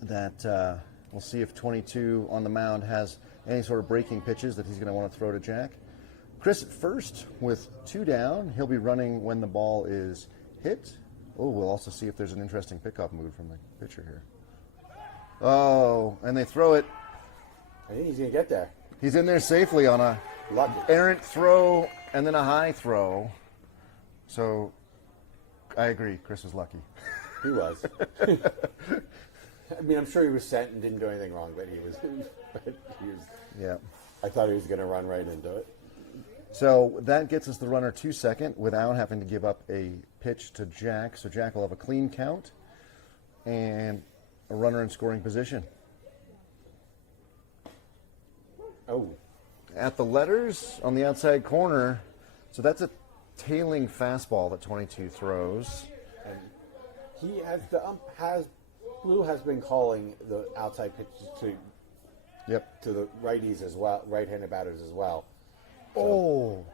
That we'll see if 22 on the mound has any sort of breaking pitches that he's going to want to throw to Jack. Chris at first with 2 down. He'll be running when the ball is hit. Oh, we'll also see if there's an interesting pickoff move from the pitcher here. Oh, and they throw it. I think he's going to get there. He's in there safely on a Lucky. errant throw and then a high throw. So I agree. Chris was lucky. He was. I mean, I'm sure he was sent and didn't do anything wrong, but he was. Yeah. I thought he was going to run right into it. So that gets us the runner to second without having to give up a pitch to Jack. So Jack will have a clean count and a runner in scoring position. Oh, At the letters on the outside corner, so that's a tailing fastball that 22 throws. and he has Blue has been calling the outside pitches Yep. to the righties as well, right-handed batters as well. Oh,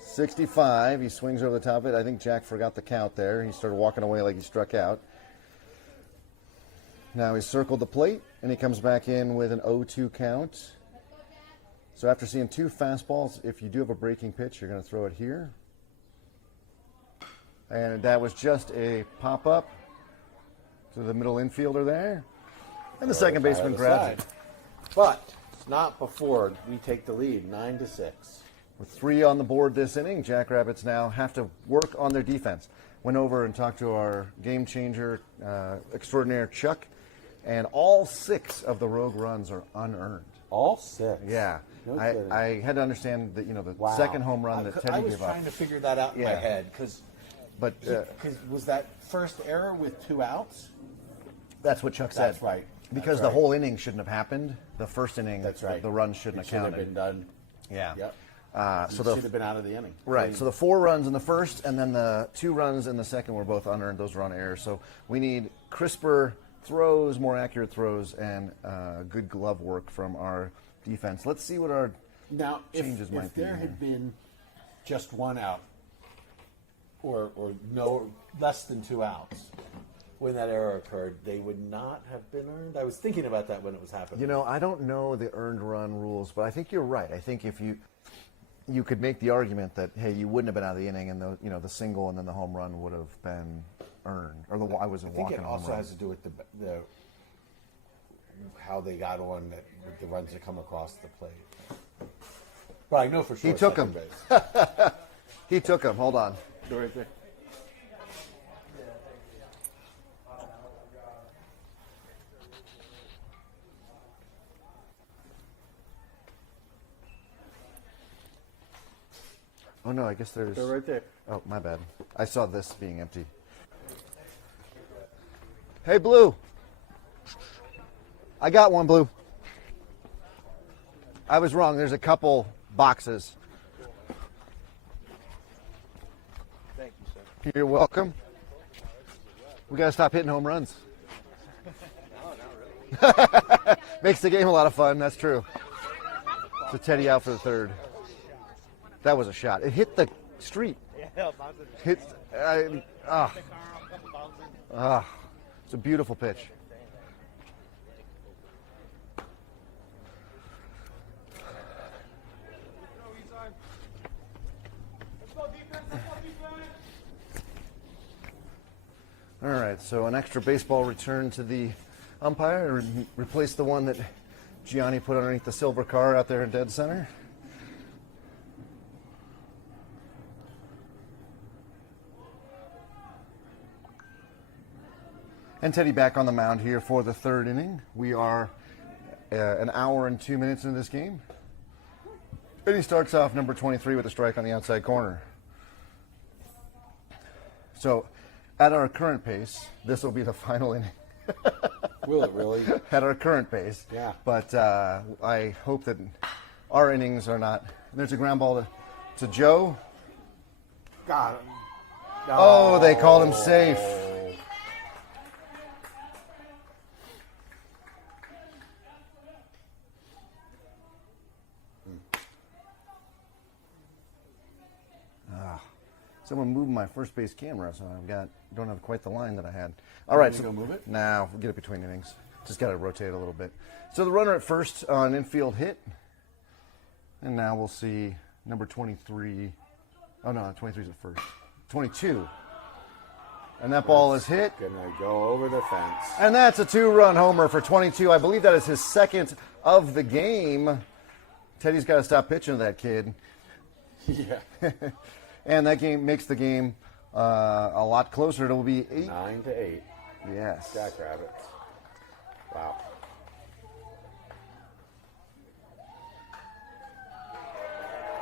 65. He swings over the top of it. I think Jack forgot the count there. He started walking away like he struck out. Now he's circled the plate, and he comes back in with an 0-2 count. So after seeing 2 fastballs, if you do have a breaking pitch, you're going to throw it here. And that was just a pop-up to the middle infielder there. And the second baseman grabs it. But not before we take the lead, 9-6. With 3 on the board this inning, Jackrabbits now have to work on their defense. Went over and talked to our game changer extraordinaire, Chuck, and all 6 of the Rogue runs are unearned. All 6. Yeah. No kidding. I had to understand that, the Wow. second home run that I Teddy was gave up. trying to figure that out in my Yeah. head because But was that first error with 2 outs? that's what Chuck said. That's right. Because That's the right. whole inning shouldn't have happened. The first inning, That's right. the run shouldn't It have should counted. have been done. Yeah. Yep. So So the should have been out of the inning. Right. So the 4 runs in the first and then the 2 runs in the second were both unearned. Those were on errors. So we need crisper throws, more accurate throws, and good glove work from our defense. Let's see what our Now, changes might if be there here. had been just 1 out, or no less than 2 outs, when that error occurred, they would not have been earned. I was thinking about that when it was happening. I don't know the earned run rules, but I think you're right. I think if you could make the argument that, hey, you wouldn't have been out of the inning, and the single and then the home run would have been earned, or I was I think walking it home also run. has to do with the how they got on that with the runs that come across the plate. But I know for sure He took second him. base. He took him. Hold on. Right there. Oh no, I guess there's. They're right there. Oh, my bad. I saw this being empty. Hey, Blue. I got one, Blue. I was wrong. There's a couple boxes. Thank you, sir. You're welcome. We got to stop hitting home runs. No, not really. Makes the game a lot of fun. That's true. So Teddy out for the third. That was a shot. It hit the street. Yeah, bouncing. It's a beautiful pitch. All right, so an extra baseball return to the umpire, replace the one that Gianni put underneath the silver car out there in dead center. And Teddy back on the mound here for the third inning. We are an hour and 2 minutes into this game. And he starts off number 23 with a strike on the outside corner. So at our current pace, this will be the final inning. Will it really? At our current pace. Yeah. But I hope that our innings are not. And there's a ground ball to Joe. Got him. Oh, they called him safe. Someone moved my first base camera, so don't have quite the line that I had. All right, so go move it? Nah, we'll get it between innings. Just got to rotate a little bit. So the runner at first on infield hit, and now we'll see number 23. Oh no, 23 is at first. 22, and that ball is hit, Gonna go over the fence. and that's a 2-run homer for 22. I believe that is his second of the game. Teddy's got to stop pitching to that kid. Yeah. And that game makes the game a lot closer. It will be 8. 9-8. Yes. Jackrabbits. Wow.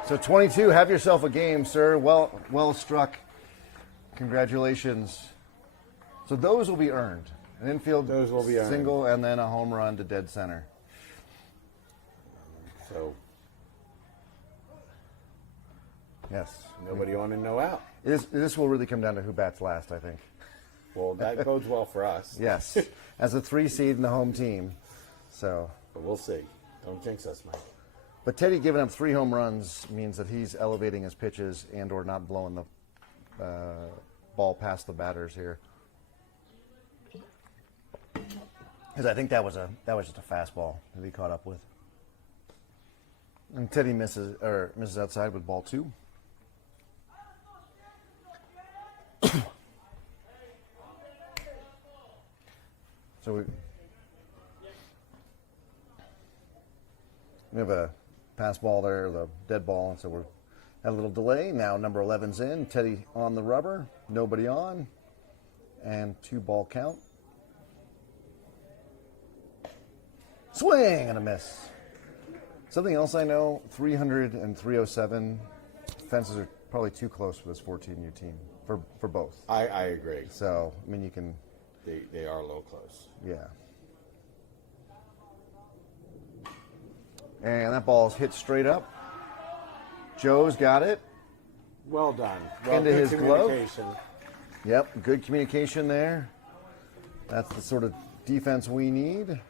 So 22, have yourself a game, sir. Well struck. Congratulations. So those will be earned. An infield Those will be earned. single and then a home run to dead center. So Yes. nobody on and no out. This will really come down to who bats last, I think. Well, that bodes well for us. Yes. As a 3 seed in the home team. So, But we'll see. Don't jinx us, Mike. but Teddy giving up 3 home runs means that he's elevating his pitches and or not blowing the ball past the batters here. Because I think that was just a fastball that he caught up with. And Teddy misses outside with ball 2. So we have a pass ball there, the dead ball, and so we're at a little delay. Now number 11's in, Teddy on the rubber, nobody on, and 2-ball count. Swing and a miss. Something else I know, 300 and 307 fences are probably too close for this 14U team, for both. I agree. So, I mean, you can, They are a little close. yeah. And that ball's hit straight up. Joe's got it. Well done. Well, Into good his glove. communication. Yep, good communication there. That's the sort of defense we need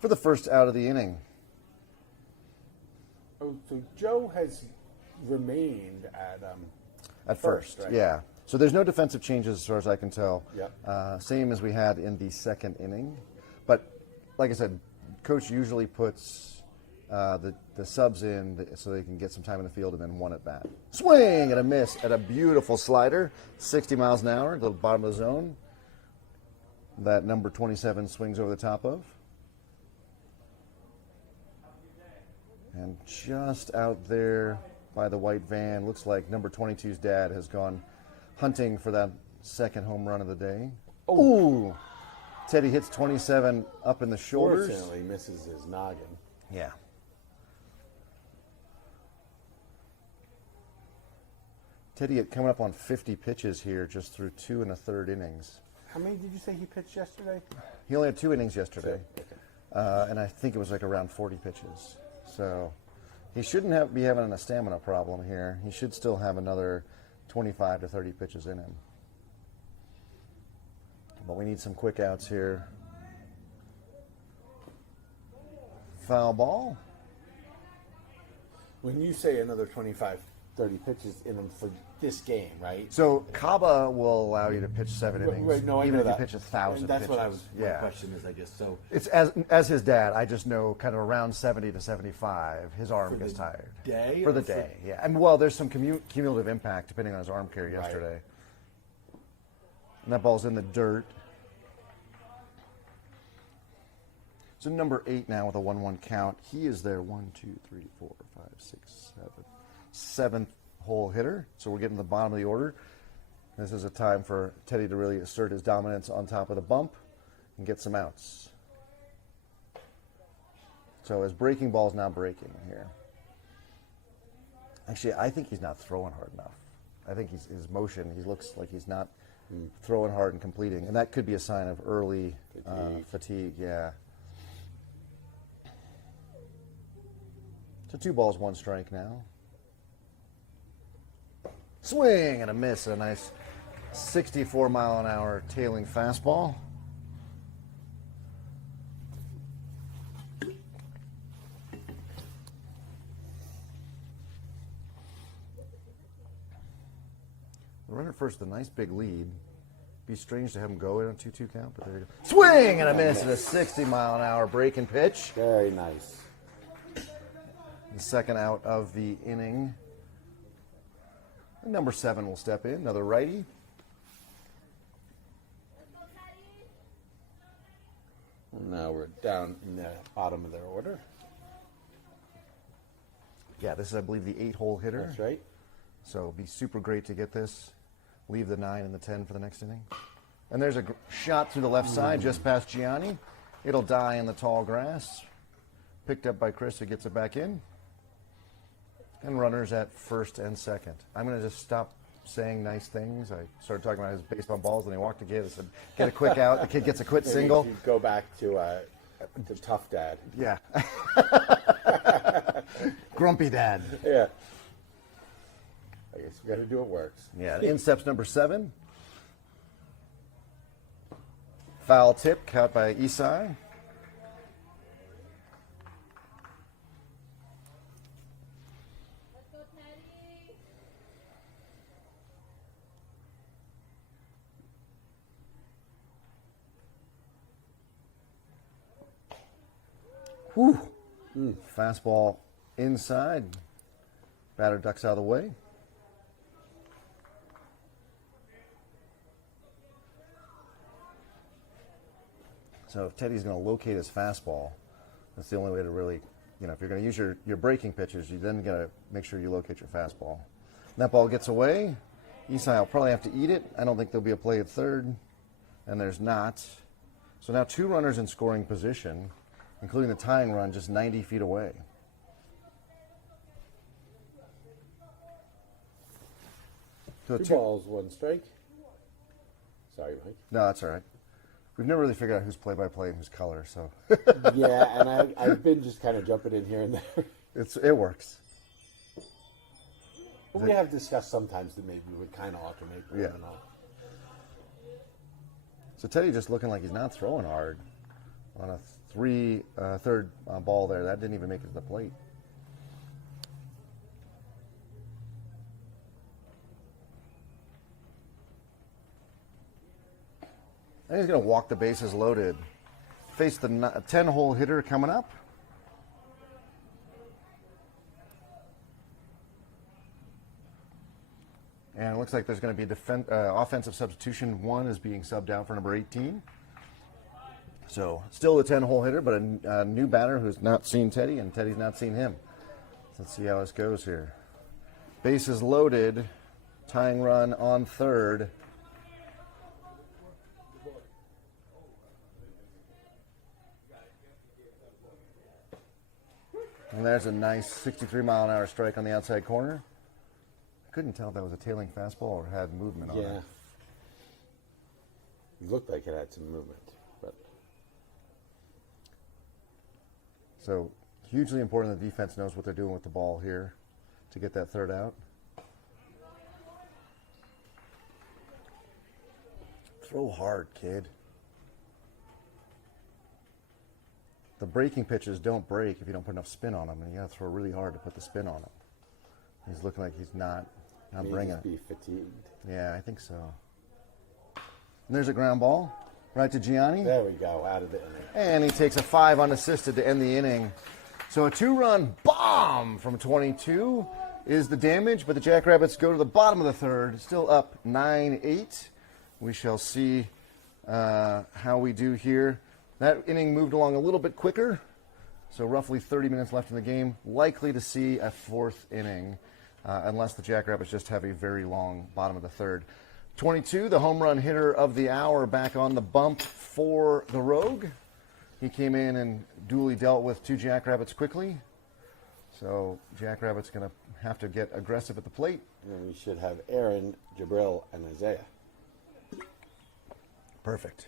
for the first out of the inning. Oh, so Joe has remained at First, right? yeah. So there's no defensive changes as far as I can tell. Yep. Same as we had in the second inning. But like I said, Coach usually puts the subs in so they can get some time in the field and then 1 at bat. Swing and a miss at a beautiful slider, 60 miles an hour, the bottom of the zone. That number 27 swings over the top of. And just out there by the white van, looks like number 22's dad has gone hunting for that second home run of the day. Ooh! Teddy hits 27 up in the shoulders. Fortunately, misses his noggin. Yeah. Teddy coming up on 50 pitches here just through 2 1/3 innings. How many did you say he pitched yesterday? He only had 2 innings yesterday. Okay. And I think it was like around 40 pitches. So he shouldn't be having a stamina problem here. He should still have another 25 to 30 pitches in him. But we need some quick outs here. Foul ball. When you say another 25, 30 pitches in him for this game, right? So Kaba will allow you to pitch 7 innings, Right, no, I even know if you that. pitch 1,000 And that's pitches. what I was. My Yeah. question is, I guess so. It's as his dad. I just know kind of around 70 to 75, his arm For gets the tired. day For the or for- day, yeah. And well, there's some cumulative impact depending on his arm care yesterday. And that ball's in the dirt. So number 8 now with a 1-1 count. He is their 1, 2, 3, 4, 5, 6, 7, 7th hole hitter. So we're getting to the bottom of the order. This is a time for Teddy to really assert his dominance on top of the bump and get some outs. So his breaking ball is now breaking here. Actually, I think he's not throwing hard enough. I think his motion, he looks like he's not throwing hard and completing. And that could be a sign of early fatigue, yeah. So 2 balls, 1 strike now. Swing and a miss. A nice 64-mile-an-hour tailing fastball. The runner first, a nice big lead. Be strange to have him go in a 2-2 count, but there you go. Swing and a miss at a 60-mile-an-hour breaking pitch. Very nice. The second out of the inning. And number 7 will step in, another righty. Now we're down in the bottom of their order. Yeah, this is, I believe, the 8-hole hitter. That's right. So it'll be super great to get this. Leave the 9 and the 10 for the next inning. And there's a shot through the left side just past Gianni. It'll die in the tall grass. Picked up by Chris, who gets it back in. And runners at first and second. I'm going to just stop saying nice things. I started talking about his baseball balls, and he walked the kid. I said, get a quick out. The kid gets a quit Maybe single. if you go back to Tough Dad. Yeah. Grumpy dad. Yeah. I guess we got to do what works. Yeah, in steps number 7. Foul tip caught by Isai. Whew. Fastball inside. Batter ducks out of the way. So if Teddy's going to locate his fastball, that's the only way to really, if you're going to use your breaking pitches, you then got to make sure you locate your fastball. And that ball gets away. Isai will probably have to eat it. I don't think there'll be a play at third, and there's not. So now 2 runners in scoring position, including the tying run just 90 feet away. So 2 balls, 1 strike. Sorry, Mike. No, that's all right. We've never really figured out who's play-by-play and who's color, so Yeah, and I've been just kind of jumping in here and there. it works. But we have discussed sometimes that maybe we would kind of alternate. Yeah. And all. So Teddy just looking like he's not throwing hard on a third ball there. That didn't even make it to the plate. I think he's going to walk the bases loaded. Face the 10-hole hitter coming up. And it looks like there's going to be offensive substitution. 1 is being subbed out for number 18. So still a 10-hole hitter, but a new batter who's not seen Teddy, and Teddy's not seen him. So let's see how this goes here. Bases loaded. Tying run on third. And there's a nice 63-mile-an-hour strike on the outside corner. I couldn't tell if that was a tailing fastball or had movement on Yeah. it. It looked like it had some movement, but So hugely important the defense knows what they're doing with the ball here to get that third out. Throw hard, kid. The breaking pitches don't break if you don't put enough spin on them, and you got to throw really hard to put the spin on them. He's looking like he's not may bringing just it. be fatigued. Yeah, I think so. And there's a ground ball right to Gianni. There we go, out of the inning. And he takes a 5 unassisted to end the inning. So a 2-run bomb from 22 is the damage, but the Jackrabbits go to the bottom of the third, still up 9-8. We shall see how we do here. That inning moved along a little bit quicker, so roughly 30 minutes left in the game. Likely to see a 4th inning, unless the Jackrabbits just have a very long bottom of the third. 22, the home run hitter of the hour, back on the bump for the Rogue. He came in and duly dealt with 2 Jackrabbits quickly. So Jackrabbits going to have to get aggressive at the plate. And we should have Aaron, Jabril, and Isaiah. Perfect.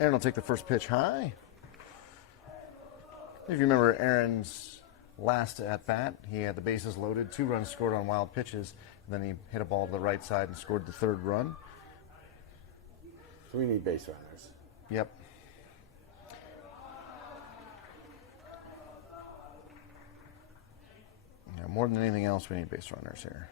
Aaron will take the first pitch high. If you remember Aaron's last at bat, he had the bases loaded, 2 runs scored on wild pitches, and then he hit a ball to the right side and scored the 3rd run. So we need base runners. Yep. Yeah, more than anything else, we need base runners here.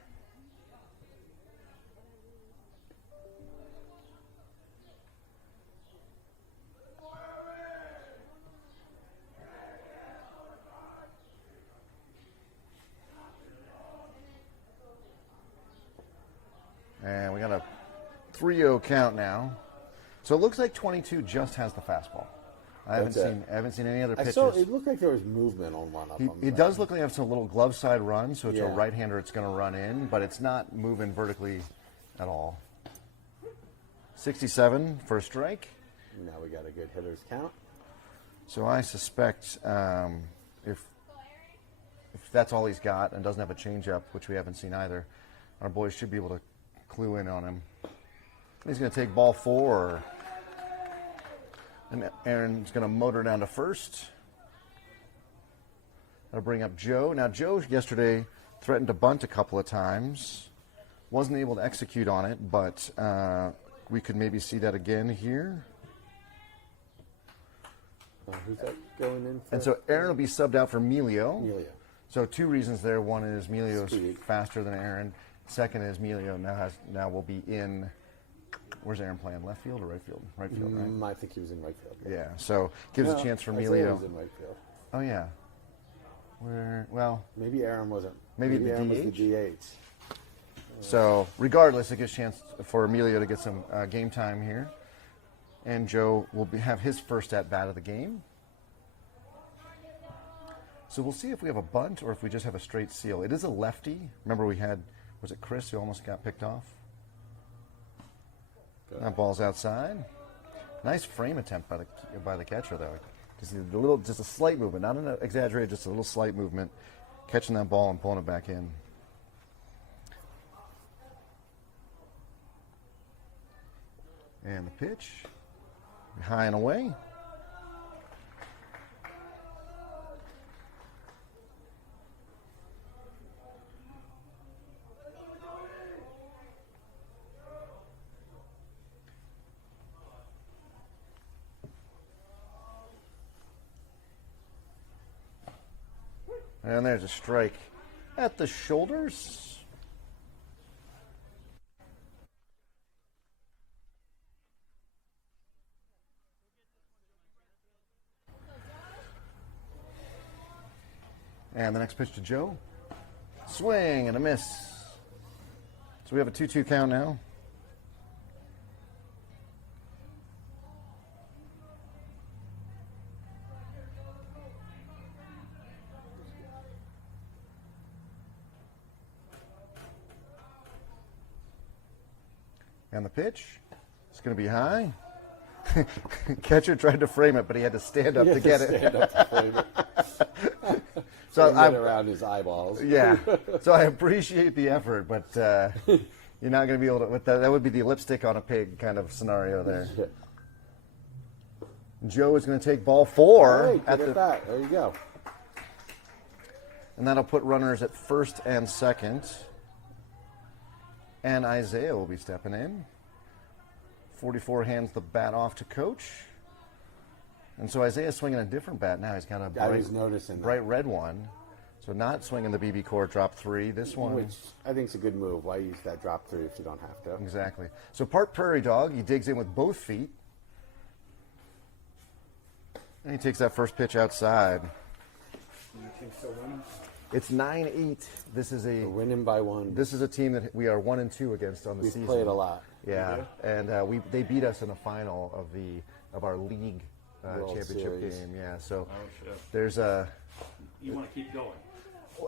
And we got a 3-0 count now. So it looks like 22 just has the fastball. I haven't seen any other pitches. I saw it looked like there was movement on one of them. It does look like it has a little glove side run, so it's a Yeah. right-hander it's going to run in, but it's not moving vertically at all. 67 for a strike. Now we got a good hitter's count. So I suspect if that's all he's got and doesn't have a changeup, which we haven't seen either, our boys should be able to clue in on him. He's going to take ball 4. And Aaron's going to motor down to first. That'll bring up Joe. Now, Joe yesterday threatened to bunt a couple of times. Wasn't able to execute on it, but we could maybe see that again here. Who's that going in for? And so Aaron will be subbed out for Melio. Amelia. So 2 reasons there. One is Melio's Speedy. faster than Aaron. Second is Melio now will be in. Where's Aaron playing? Left field or right field? Right field, right? I think he was in right field. Yeah. So gives a chance for Isaiah Melio. was in right field. Oh yeah. Well, Maybe Aaron wasn't. Maybe the Aaron DH? was the DH. so regardless, it gives a chance for Emilio to get some game time here. And Joe will have his first at bat of the game. So we'll see if we have a bunt or if we just have a straight seal. It is a lefty. Remember we had, was it Chris who almost got picked off? That ball's outside. Nice frame attempt by the catcher though. Just a slight movement, not an exaggerated, just a little slight movement, catching that ball and pulling it back in. And the pitch, high and away. And there's a strike at the shoulders. And the next pitch to Joe. Swing and a miss. So we have a 2-2 count now. And the pitch is going to be high. Catcher tried to frame it, but he had to stand up to get it. So I'm around his eyeballs. Yeah. So I appreciate the effort, but you're not going to be able to. With that would be the lipstick on a pig kind of scenario there. Joe is going to take ball 4 Hey, at that. There you go. And that'll put runners at first and second. And Isaiah will be stepping in. 44 hands the bat off to Coach. And so Isaiah's swinging a different bat now. He's got a I was noticing that. bright red one. So not swinging the BB Core drop 3. This one. Which I think is a good move. Why use that drop 3 if you don't have to? Exactly. So part prairie dog. He digs in with both feet. And he takes that first pitch outside. It's 9-8. This is We're winning by 1. This is a team that we are 1-2 against on the We've season. played a lot. Yeah, and they beat us in the final of our league World championship Series. game. Yeah, so shit. there's a. You want to keep going.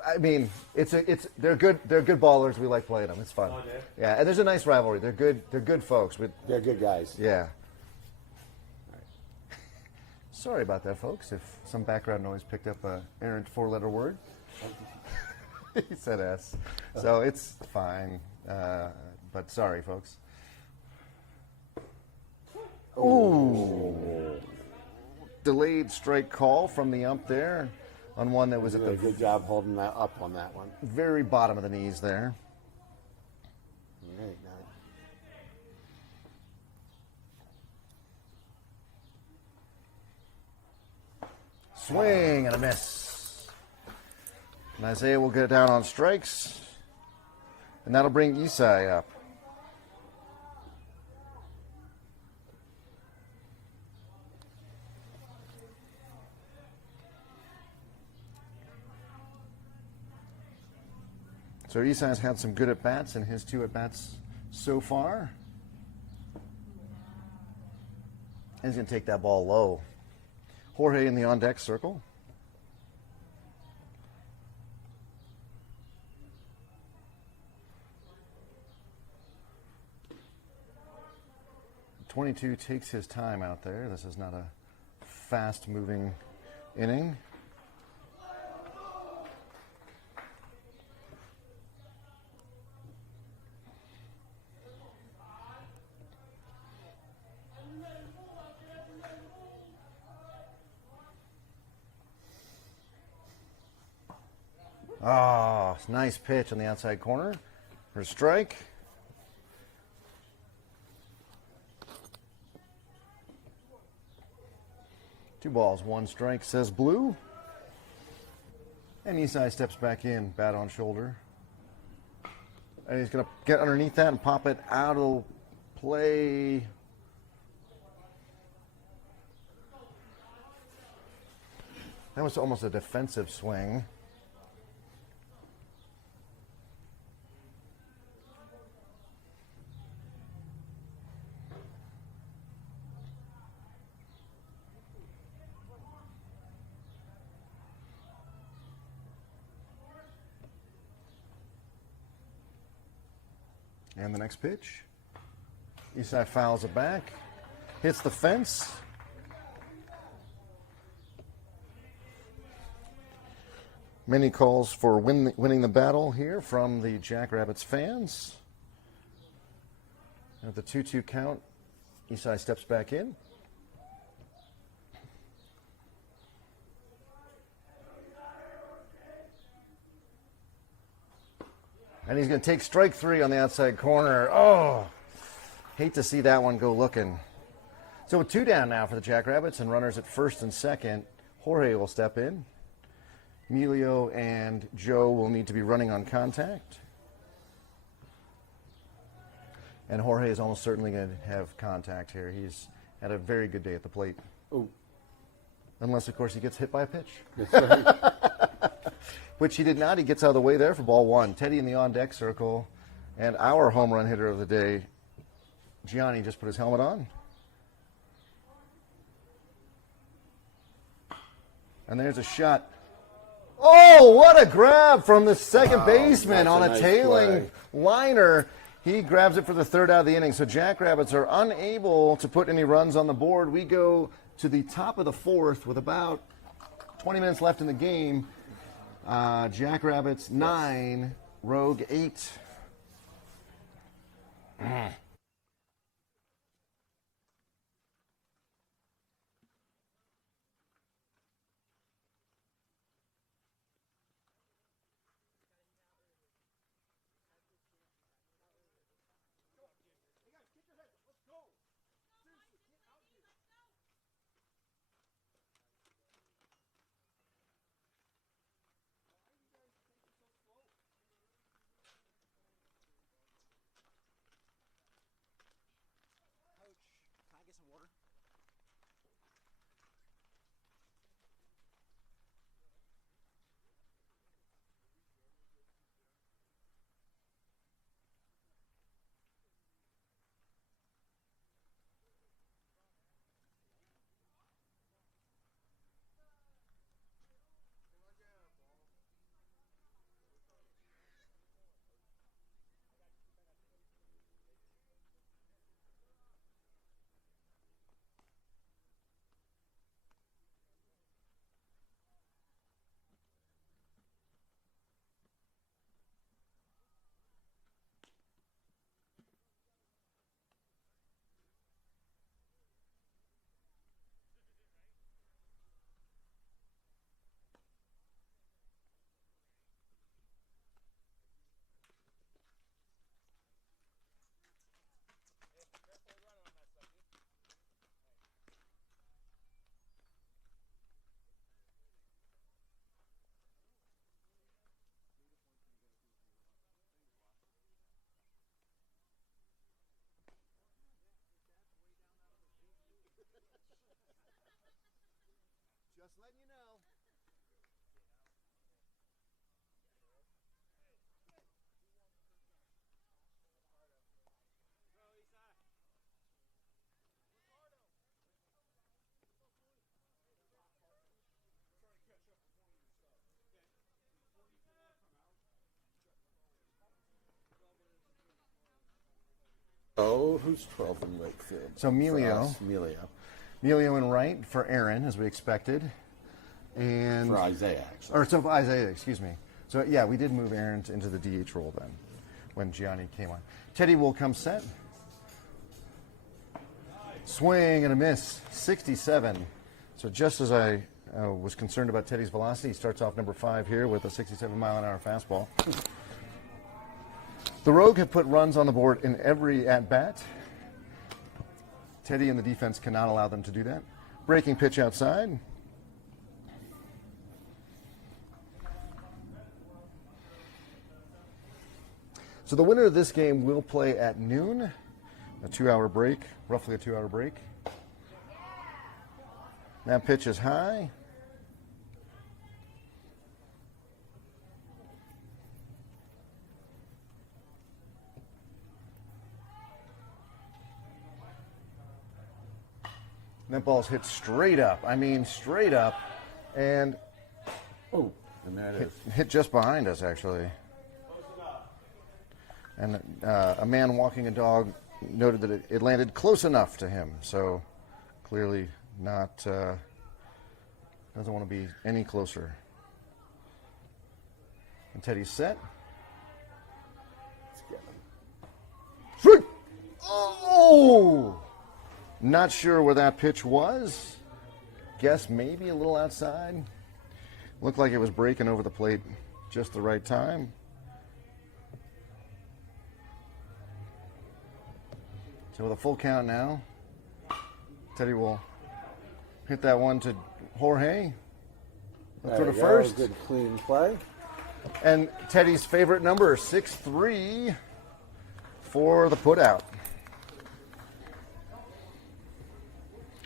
I mean, they're good ballers. We like playing them. It's fun. Okay. Yeah, and there's a nice rivalry. They're good folks. They're good guys. Yeah. Sorry about that, folks. If some background noise picked up a errant 4-letter word. He said S. So it's fine. But sorry, folks. Ooh. Delayed strike call from the ump there on one that was at Did a the good job holding that up on that one. very bottom of the knees there. All right, now. Swing and a miss. And Isaiah will get down on strikes. And that'll bring Isai up. So Isai's had some good at-bats in his 2 at-bats so far. And he's going to take that ball low. Jorge in the on-deck circle. .22 takes his time out there. This is not a fast-moving inning. Oh, nice pitch on the outside corner for a strike. Two balls, one strike, says Blue. And Isai steps back in, bat on shoulder. And he's going to get underneath that and pop it out of play. That was almost a defensive swing. And the next pitch. Isai fouls it back. Hits the fence. Many calls for winning the battle here from the Jackrabbits fans. At the 2-2 count, Isai steps back in. And he's going to take strike 3 on the outside corner. Oh, hate to see that one go looking. So with 2 down now for the Jackrabbits and runners at first and second, Jorge will step in. Emilio and Joe will need to be running on contact. And Jorge is almost certainly going to have contact here. He's had a very good day at the plate. Oh. Unless, of course, he gets hit by a pitch. That's right. Which he did not. He gets out of the way there for ball 1. Teddy in the on-deck circle. And our home run hitter of the day, Gianni, just put his helmet on. And there's a shot. Oh, what a grab from the second baseman on a nice tailing play. liner. He grabs it for the 3rd out of the inning. So Jackrabbits are unable to put any runs on the board. We go to the top of the 4th with about 20 minutes left in the game. Jackrabbits 9, Rogue 8. Oh, who's 12 in right field? So Emilio. Emilio. Emilio in right for Aaron, as we expected. And For Isaiah, actually. Or so Isaiah, excuse me. So yeah, we did move Aaron into the DH role then, when Gianni came on. Teddy will come set. Swing and a miss, 67. So just as I was concerned about Teddy's velocity, he starts off number 5 here with a 67-mile-an-hour fastball. The Rogue have put runs on the board in every at-bat. Teddy and the defense cannot allow them to do that. Breaking pitch outside. So the winner of this game will play at noon, a 2-hour break, roughly a 2-hour break. That pitch is high. And that ball's hit straight up. I mean, straight up. And Oh, and that is. hit just behind us, actually. And a man walking a dog noted that it landed close enough to him. So clearly not, doesn't want to be any closer. And Teddy's set. Let's get him. Swing! Oh! Not sure where that pitch was. Guess maybe a little outside. Looked like it was breaking over the plate just the right time. So with a full count now, Teddy will hit that one to Jorge. There Throw to you go. first. Good clean play. And Teddy's favorite number, 6-3, for the putout.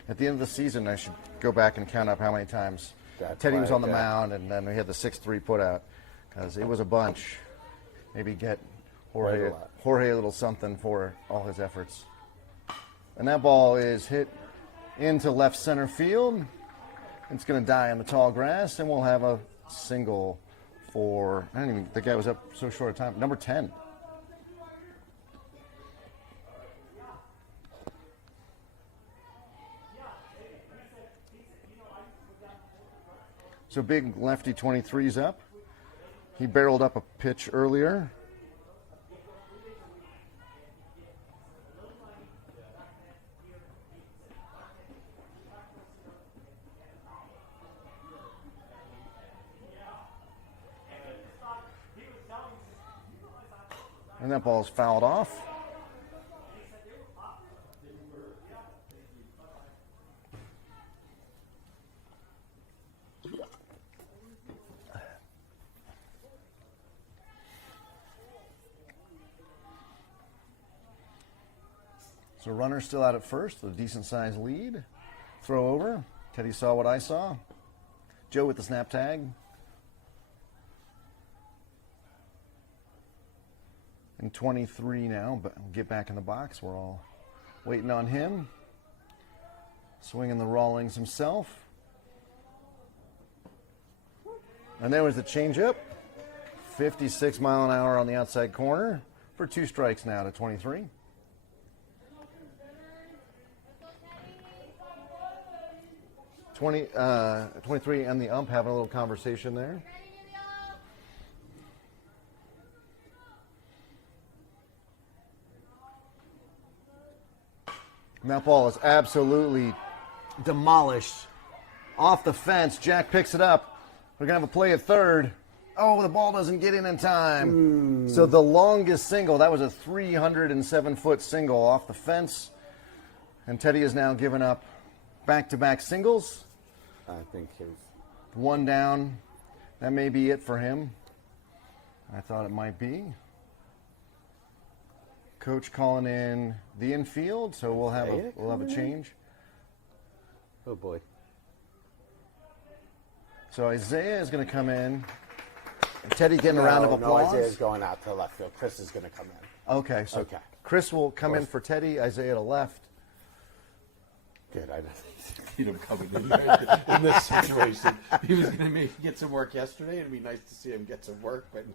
At the end of the season, I should go back and count up how many times That's Teddy was right, on the yeah. mound, and then we had the 6-3 putout, because it was a bunch. Maybe get Quite Jorge a lot. a little something for all his efforts. And that ball is hit into left center field. It's going to die on the tall grass, and we'll have a single for, I don't even think the guy was up so short a time, number 10. So big lefty 23's up. He barreled up a pitch earlier. And that ball's fouled off. So runner still out at first with a decent sized lead. Throw over. Teddy saw what I saw. Joe with the snap tag. And 23 now, but we'll get back in the box. We're all waiting on him. Swinging the Rawlings himself. And there was the changeup. 56 mile an hour on the outside corner for 2 strikes now to 23. – 23 and the ump having a little conversation there. And that ball is absolutely demolished. Off the fence. Jack picks it up. We're going to have a play at third. Oh, the ball doesn't get in time. So the longest single, that was a 307-foot single off the fence. And Teddy has now given up back-to-back singles. I think his. 1 down. That may be it for him. I thought it might be. Coach calling in the infield, so we'll have a change. Oh boy. So Isaiah is going to come in. Teddy getting a round of applause. No, Isaiah's going out to left field. Chris is going to come in. Okay, so Okay. Chris will come in for Teddy. Isaiah to left. Good. I You know, coming in this situation. He was going to get some work yesterday. It'd be nice to see him get some work, but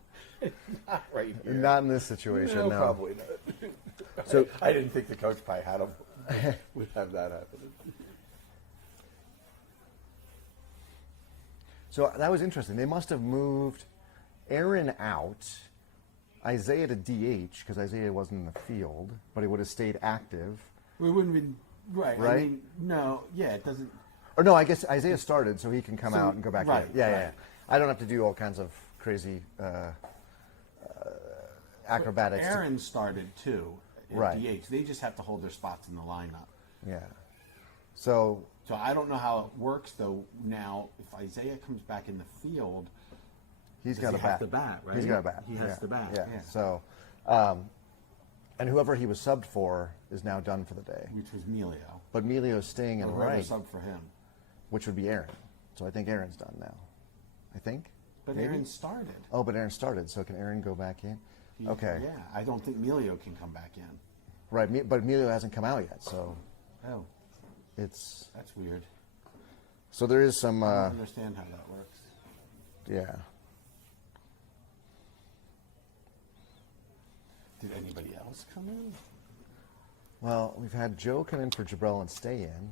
not right here. Not in this situation. No, No. probably not. So- I didn't think the coach probably had him. Would have that happen. So that was interesting. They must have moved Aaron out, Isaiah to DH because Isaiah wasn't in the field, but he would have stayed active. We wouldn't have been right. I Right? mean, no, yeah, it doesn't. Or no, I guess Isaiah started, so he can come So- out and go back right, in. Yeah, yeah, right. yeah. I don't have to do all kinds of crazy acrobatics. to- Aaron started too at Right. DH. They just have to hold their spots in the lineup. Yeah. So So I don't know how it works though. Now, if Isaiah comes back in the field, he's Does got he a have bat. to bat, right? He's got a bat. He has yeah. to bat, Yeah. yeah. So, and whoever he was subbed for is now done for the day. which was Melio, But Melio's staying in or whoever right, subbed for him. which would be Aaron. So I think Aaron's done now. I think. But Maybe? Aaron started. Oh, but Aaron started. So can Aaron go back in? He- Okay. Yeah, I don't think Melio can come back in. Right. But Emilio hasn't come out yet, so Oh, it's that's weird. so there is some. I don't understand how that works. Yeah. Did anybody else come in? Well, we've had Joe come in for Jabrell and stay in.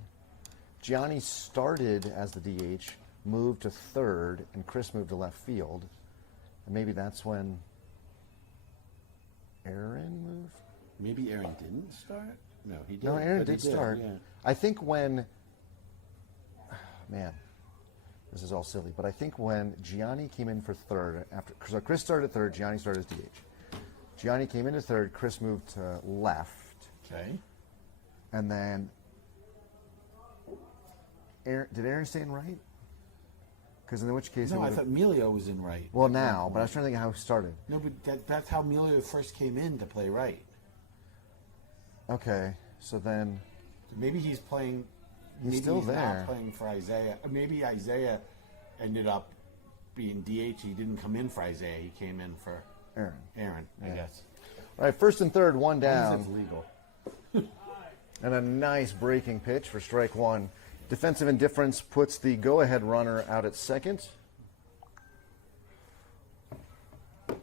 Gianni started as the DH, moved to third, and Chris moved to left field. And maybe that's when Aaron moved? Maybe Aaron didn't start. No, he did. No, Aaron but he did start. Yeah. I think when, man, this is all silly, but I think when Gianni came in for third, after so Chris started third, Gianni started as DH. Gianni came into third, Chris moved to left, Okay. and then did Aaron stay in right? Because in which case, it No, I would've- thought Melio was in right. well, now, but I was trying to think of how it started. No, but that's how Melio first came in to play right. Okay, so then So maybe he's playing. He's maybe still he's there. Not playing for Isaiah. Or maybe Isaiah ended up being DH. He didn't come in for Isaiah. He came in for Aaron. Aaron, I guess. All right, first and third, one As long as down, it's legal. and a nice breaking pitch for strike one. Defensive indifference puts the go-ahead runner out at second. Where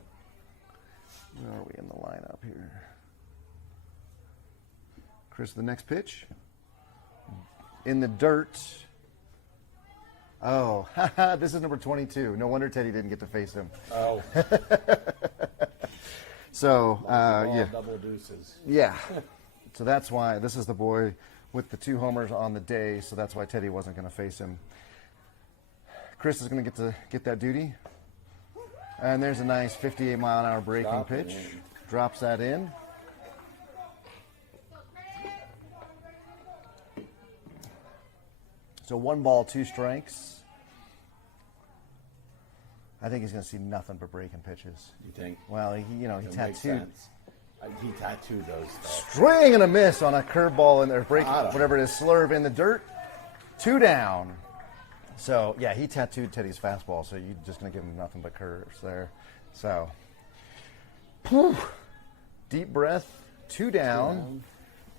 are we in the lineup here? Chris, the next pitch. In the dirt. Oh, this is number 22. No wonder Teddy didn't get to face him. Oh, So, all yeah. double deuces. Yeah. So that's why this is the boy with the 2 homers on the day, so that's why Teddy wasn't going to face him. Chris is going to get that duty. And there's a nice 58-mile-an-hour breaking Drop it pitch. in. Drops that in. So 1 ball, 2 strikes. I think he's going to see nothing but breaking pitches. You think? Well, he It makes tattooed. sense. He tattooed those stuff. Swing and a miss on a curveball in there, break Got him. whatever it is, slurve in the dirt. 2 down. So yeah, he tattooed Teddy's fastball. So you're just gonna give him nothing but curves there. So, whew. Deep breath. 2 down.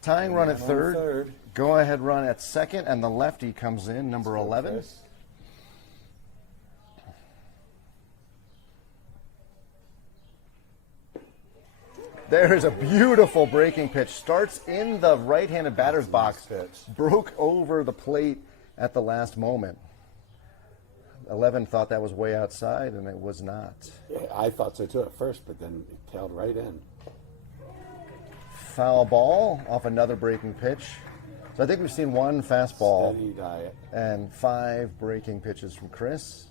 Tying run at on third. third. Go ahead run at second, and the lefty comes in, number 11. Chris. There's a beautiful breaking pitch. Starts in the right-handed batter's box. pitch. Broke over the plate at the last moment. 11 thought that was way outside, and it was not. Yeah, I thought so too at first, but then it tailed right in. Foul ball off another breaking pitch. So I think we've seen 1 fastball Steady diet. and 5 breaking pitches from Chris.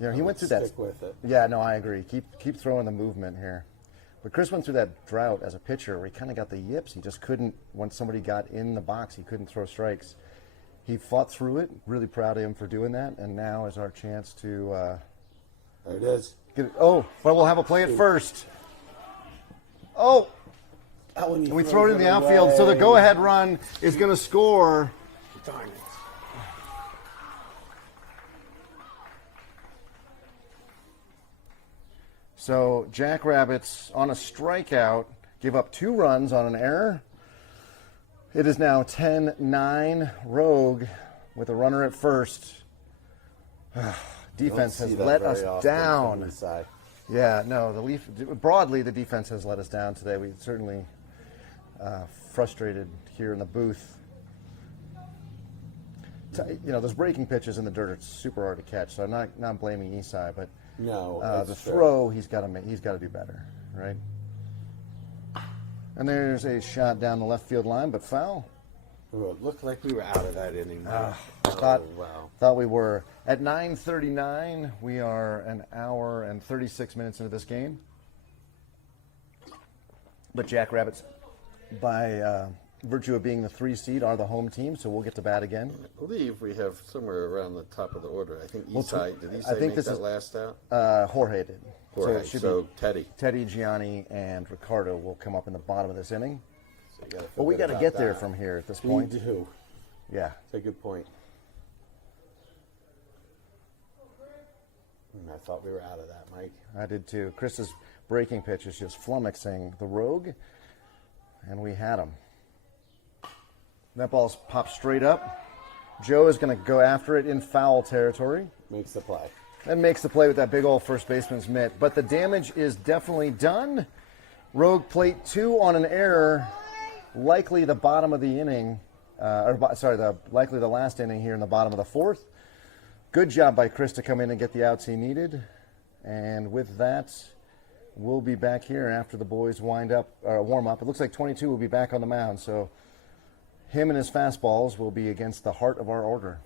You know, he went through that. Stick with it. Yeah, no, I agree. Keep throwing the movement here. But Chris went through that drought as a pitcher where he kind of got the yips. He just couldn't, when somebody got in the box, he couldn't throw strikes. He fought through it. Really proud of him for doing that. And now is our chance to There it is. get it. Oh, well, we'll have a play at first. Oh, Oh, and and we throw it in the outfield. So the go-ahead run is going to score. Darn it. So Jackrabbits on a strikeout give up 2 runs on an error. It is now 10-9. Rogue with a runner at first. Defense has let us down. Yeah, no, broadly the defense has let us down today. We certainly frustrated here in the booth. Those breaking pitches in the dirt are super hard to catch, so I'm not blaming Isai, but No, the that's true. throw he's got to do better, right? And there's a shot down the left field line, but foul. Ooh, it looked like we were out of that inning. I Wow. thought we were. At 9:39, we are an hour and 36 minutes into this game. But Jackrabbits, by virtue of being the 3 seed, are the home team, so we'll get to bat again. I believe we have somewhere around the top of the order. I think Well, Isai, did Isai I think make this that is- last out? Jorge did. Jorge, it should so be Teddy. Teddy, Gianni, and Ricardo will come up in the bottom of this inning. So you gotta feel But we good got to about get there that. from here at this We point. do. Yeah. That's a good point. I thought we were out of that, Mike. I did too. Chris's breaking pitch is just flummoxing the Rogue, and we had him. That ball's popped straight up. Joe is going to go after it in foul territory Makes the play. and makes the play with that big old first baseman's mitt. But the damage is definitely done. Rogue plate 2 on an error, likely the bottom of the inning, likely the last inning here in the bottom of the 4th. Good job by Chris to come in and get the outs he needed. And with that, we'll be back here after the boys warm up. It looks like 22 will be back on the mound, so him and his fastballs will be against the heart of our order.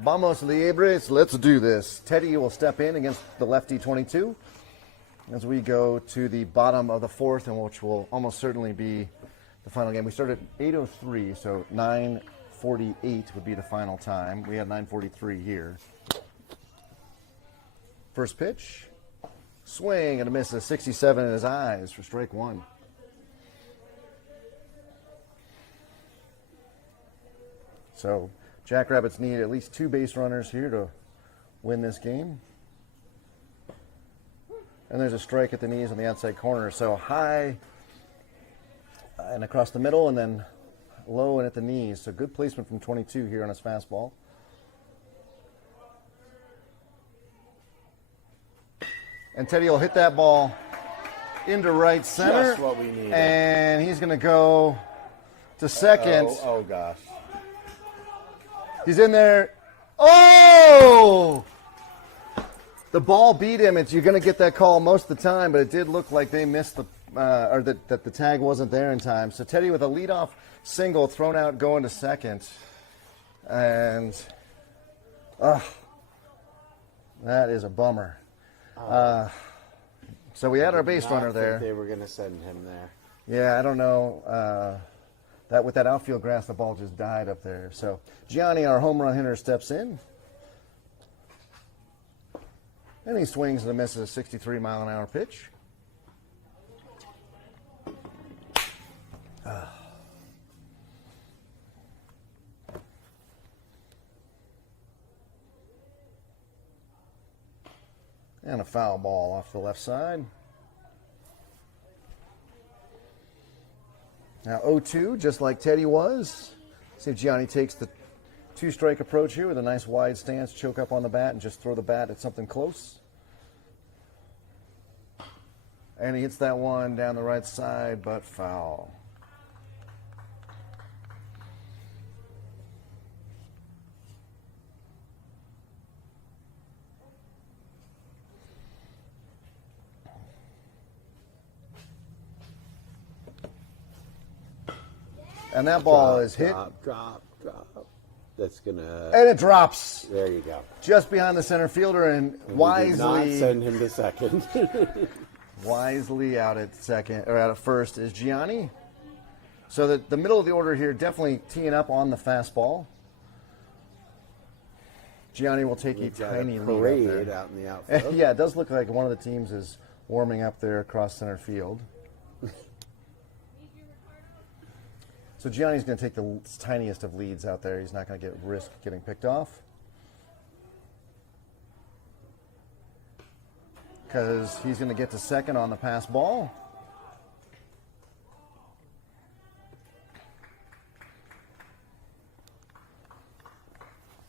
Vamos Liebres, let's do this. Teddy will step in against the lefty 22 as we go to the bottom of the 4th, and which will almost certainly be the final game. We started at 8:03, so 9:48 would be the final time. We had 9:43 here. First pitch, swing and a miss, a 67 in his eyes for strike 1. So Jackrabbits need at least 2 base runners here to win this game. And there's a strike at the knees on the outside corner. So high and across the middle, and then low and at the knees. So good placement from 22 here on his fastball. And Teddy will hit that ball into right center. Just what we needed. And he's going to go to second. Oh gosh. He's in there. Oh! The ball beat him. You're going to get that call most of the time, but it did look like they missed or that the tag wasn't there in time. So Teddy with a leadoff single thrown out going to second. And That is a bummer. So we had our base Not runner think there. They were going to send him there. Yeah, I don't know. That with that outfield grass, the ball just died up there. So Gianni, our home run hitter, steps in. And he swings and misses a 63 mile an hour pitch. And a foul ball off the left side. Now 0-2, just like Teddy was. See if Gianni takes the two-strike approach here with a nice wide stance, choke up on the bat, and just throw the bat at something close. And he hits that one down the right side, but foul. And that ball is hit, Drop. That's going to... and it drops There you go. just behind the center fielder, and We did not wisely, send him to second. wisely out at second or out at first is Gianni. So the middle of the order here definitely teeing up on the fastball. Gianni will take a We've got tiny a lead parade out out in the there. outfield. Yeah, it does look like one of the teams is warming up there across center field. So Gianni's going to take the tiniest of leads out there. He's not going to risk getting picked off. Because he's going to get to second on the pass ball.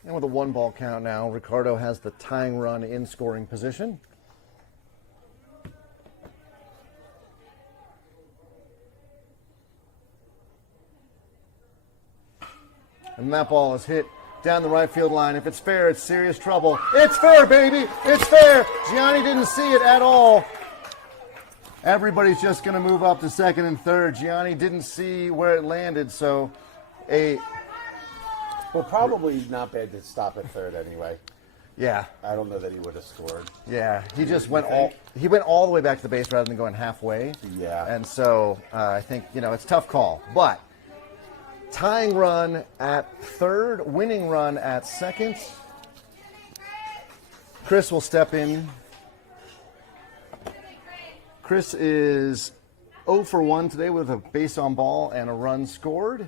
And with a 1-ball count now, Ricardo has the tying run in scoring position. And that ball is hit down the right field line. If it's fair, it's serious trouble. It's fair, baby. It's fair. Gianni didn't see it at all. Everybody's just going to move up to second and third. Gianni didn't see where it landed, so Well, probably not bad to stop at third anyway. yeah. I don't know that he would have scored. Yeah, he just went all the way back to the base rather than going halfway. Yeah. And so I think, it's a tough call. But tying run at third, winning run at second. Chris will step in. Chris is 0 for 1 today with a base on ball and a run scored.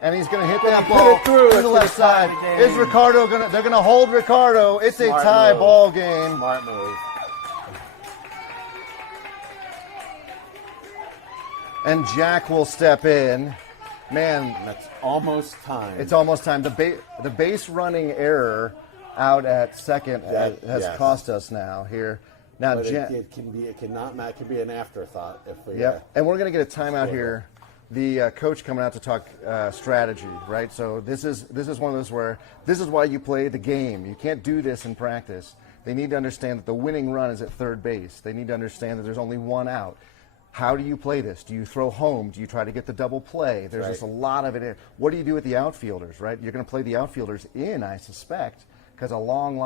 And he's going to hit that ball to the left side. Is Ricardo going to? They're going to hold Ricardo. It's a Smart tie move. ball game. Smart move. And Jack will step in. Man, That's almost time. it's almost time. The base running error out at second has yes. cost us now here. Now, But Jack. it can be an afterthought if we. Yep. And we're going to get a timeout here. The coach coming out to talk strategy, right? So this is one of those where this is why you play the game. You can't do this in practice. They need to understand that the winning run is at third base. They need to understand that there's only one out. How do you play this? Do you throw home? Do you try to get the double play? There's just a lot of it in. What do you do with the outfielders, right? You're going to play the outfielders in, I suspect, because a long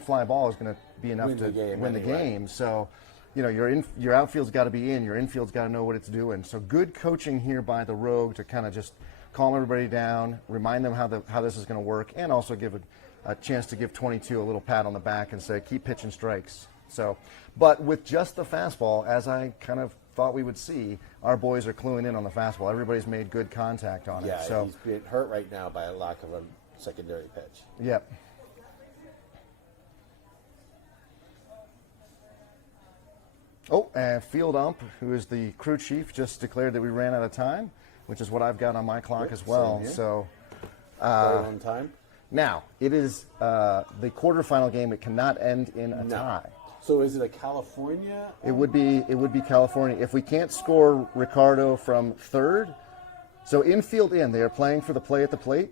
fly ball is going to be enough to win the game. So, your outfield's got to be in. Your infield's got to know what it's doing. So good coaching here by the Rogue to kind of just calm everybody down, remind them how this is going to work, and also give a chance to give 22 a little pat on the back and say, keep pitching strikes. So, but with just the fastball, as I kind of thought we would see, our boys are cluing in on the fastball. Everybody's made good contact on Yeah, it. So, he's being hurt right now by a lack of a secondary pitch. yep. Oh, and Field Ump, who is the crew chief, just declared that we ran out of time, which is what I've got on my clock as well. same here. So Right on time. now it is the quarterfinal game. It cannot end in a tie. So is it a California? It would be California if we can't score Ricardo from third. So infield in, they are playing for the play at the plate.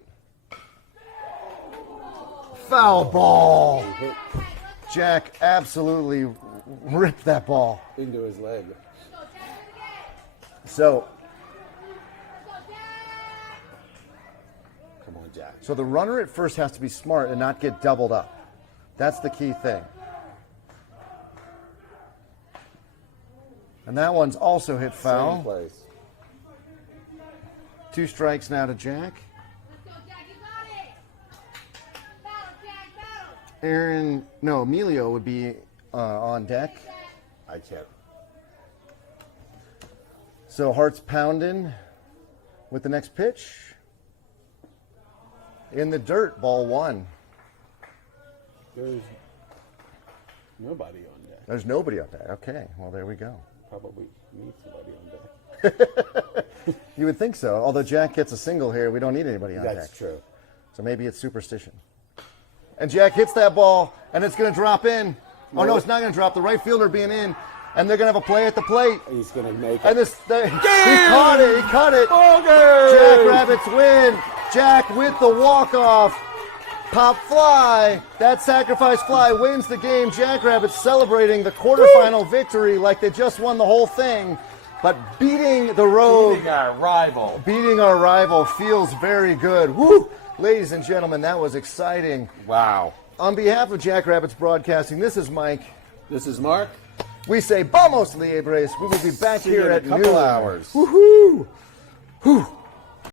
Foul ball. Jack absolutely ripped that ball. Into his leg. So Come on, jack. So the runner at first has to be smart and not get doubled up. That's the key thing. And that one's also hit Same foul. place. 2 strikes now to Jack. Let's go, Jack, you got it! Battle, Jack, battle! Emilio would be on deck. I can't. So Hart's pounding with the next pitch. In the dirt, ball 1. There's nobody on deck. There's nobody up there. Okay, well, there we go. Probably need somebody on deck. You would think so. Although Jack gets a single here, we don't need anybody on That's deck. true. So maybe it's superstition. And Jack hits that ball, and it's going to drop in. Oh, no, it's not going to drop. The right fielder being in, and they're going to have a play at the plate. He's going to make And it. he caught it. He caught it. Jackrabbits win. Jack with the walk-off. Pop fly. That sacrifice fly wins the game. Jackrabbits celebrating the quarterfinal victory like they just won the whole thing. But beating the Rogue, Beating our rival. beating our rival feels very good. Woo! Ladies and gentlemen, that was exciting. Wow. On behalf of Jackrabbits Broadcasting, this is Mike. This is Mark. We say, vamos, Liebres. We will be back See you here in a at couple noon. hours. Woohoo! Whew.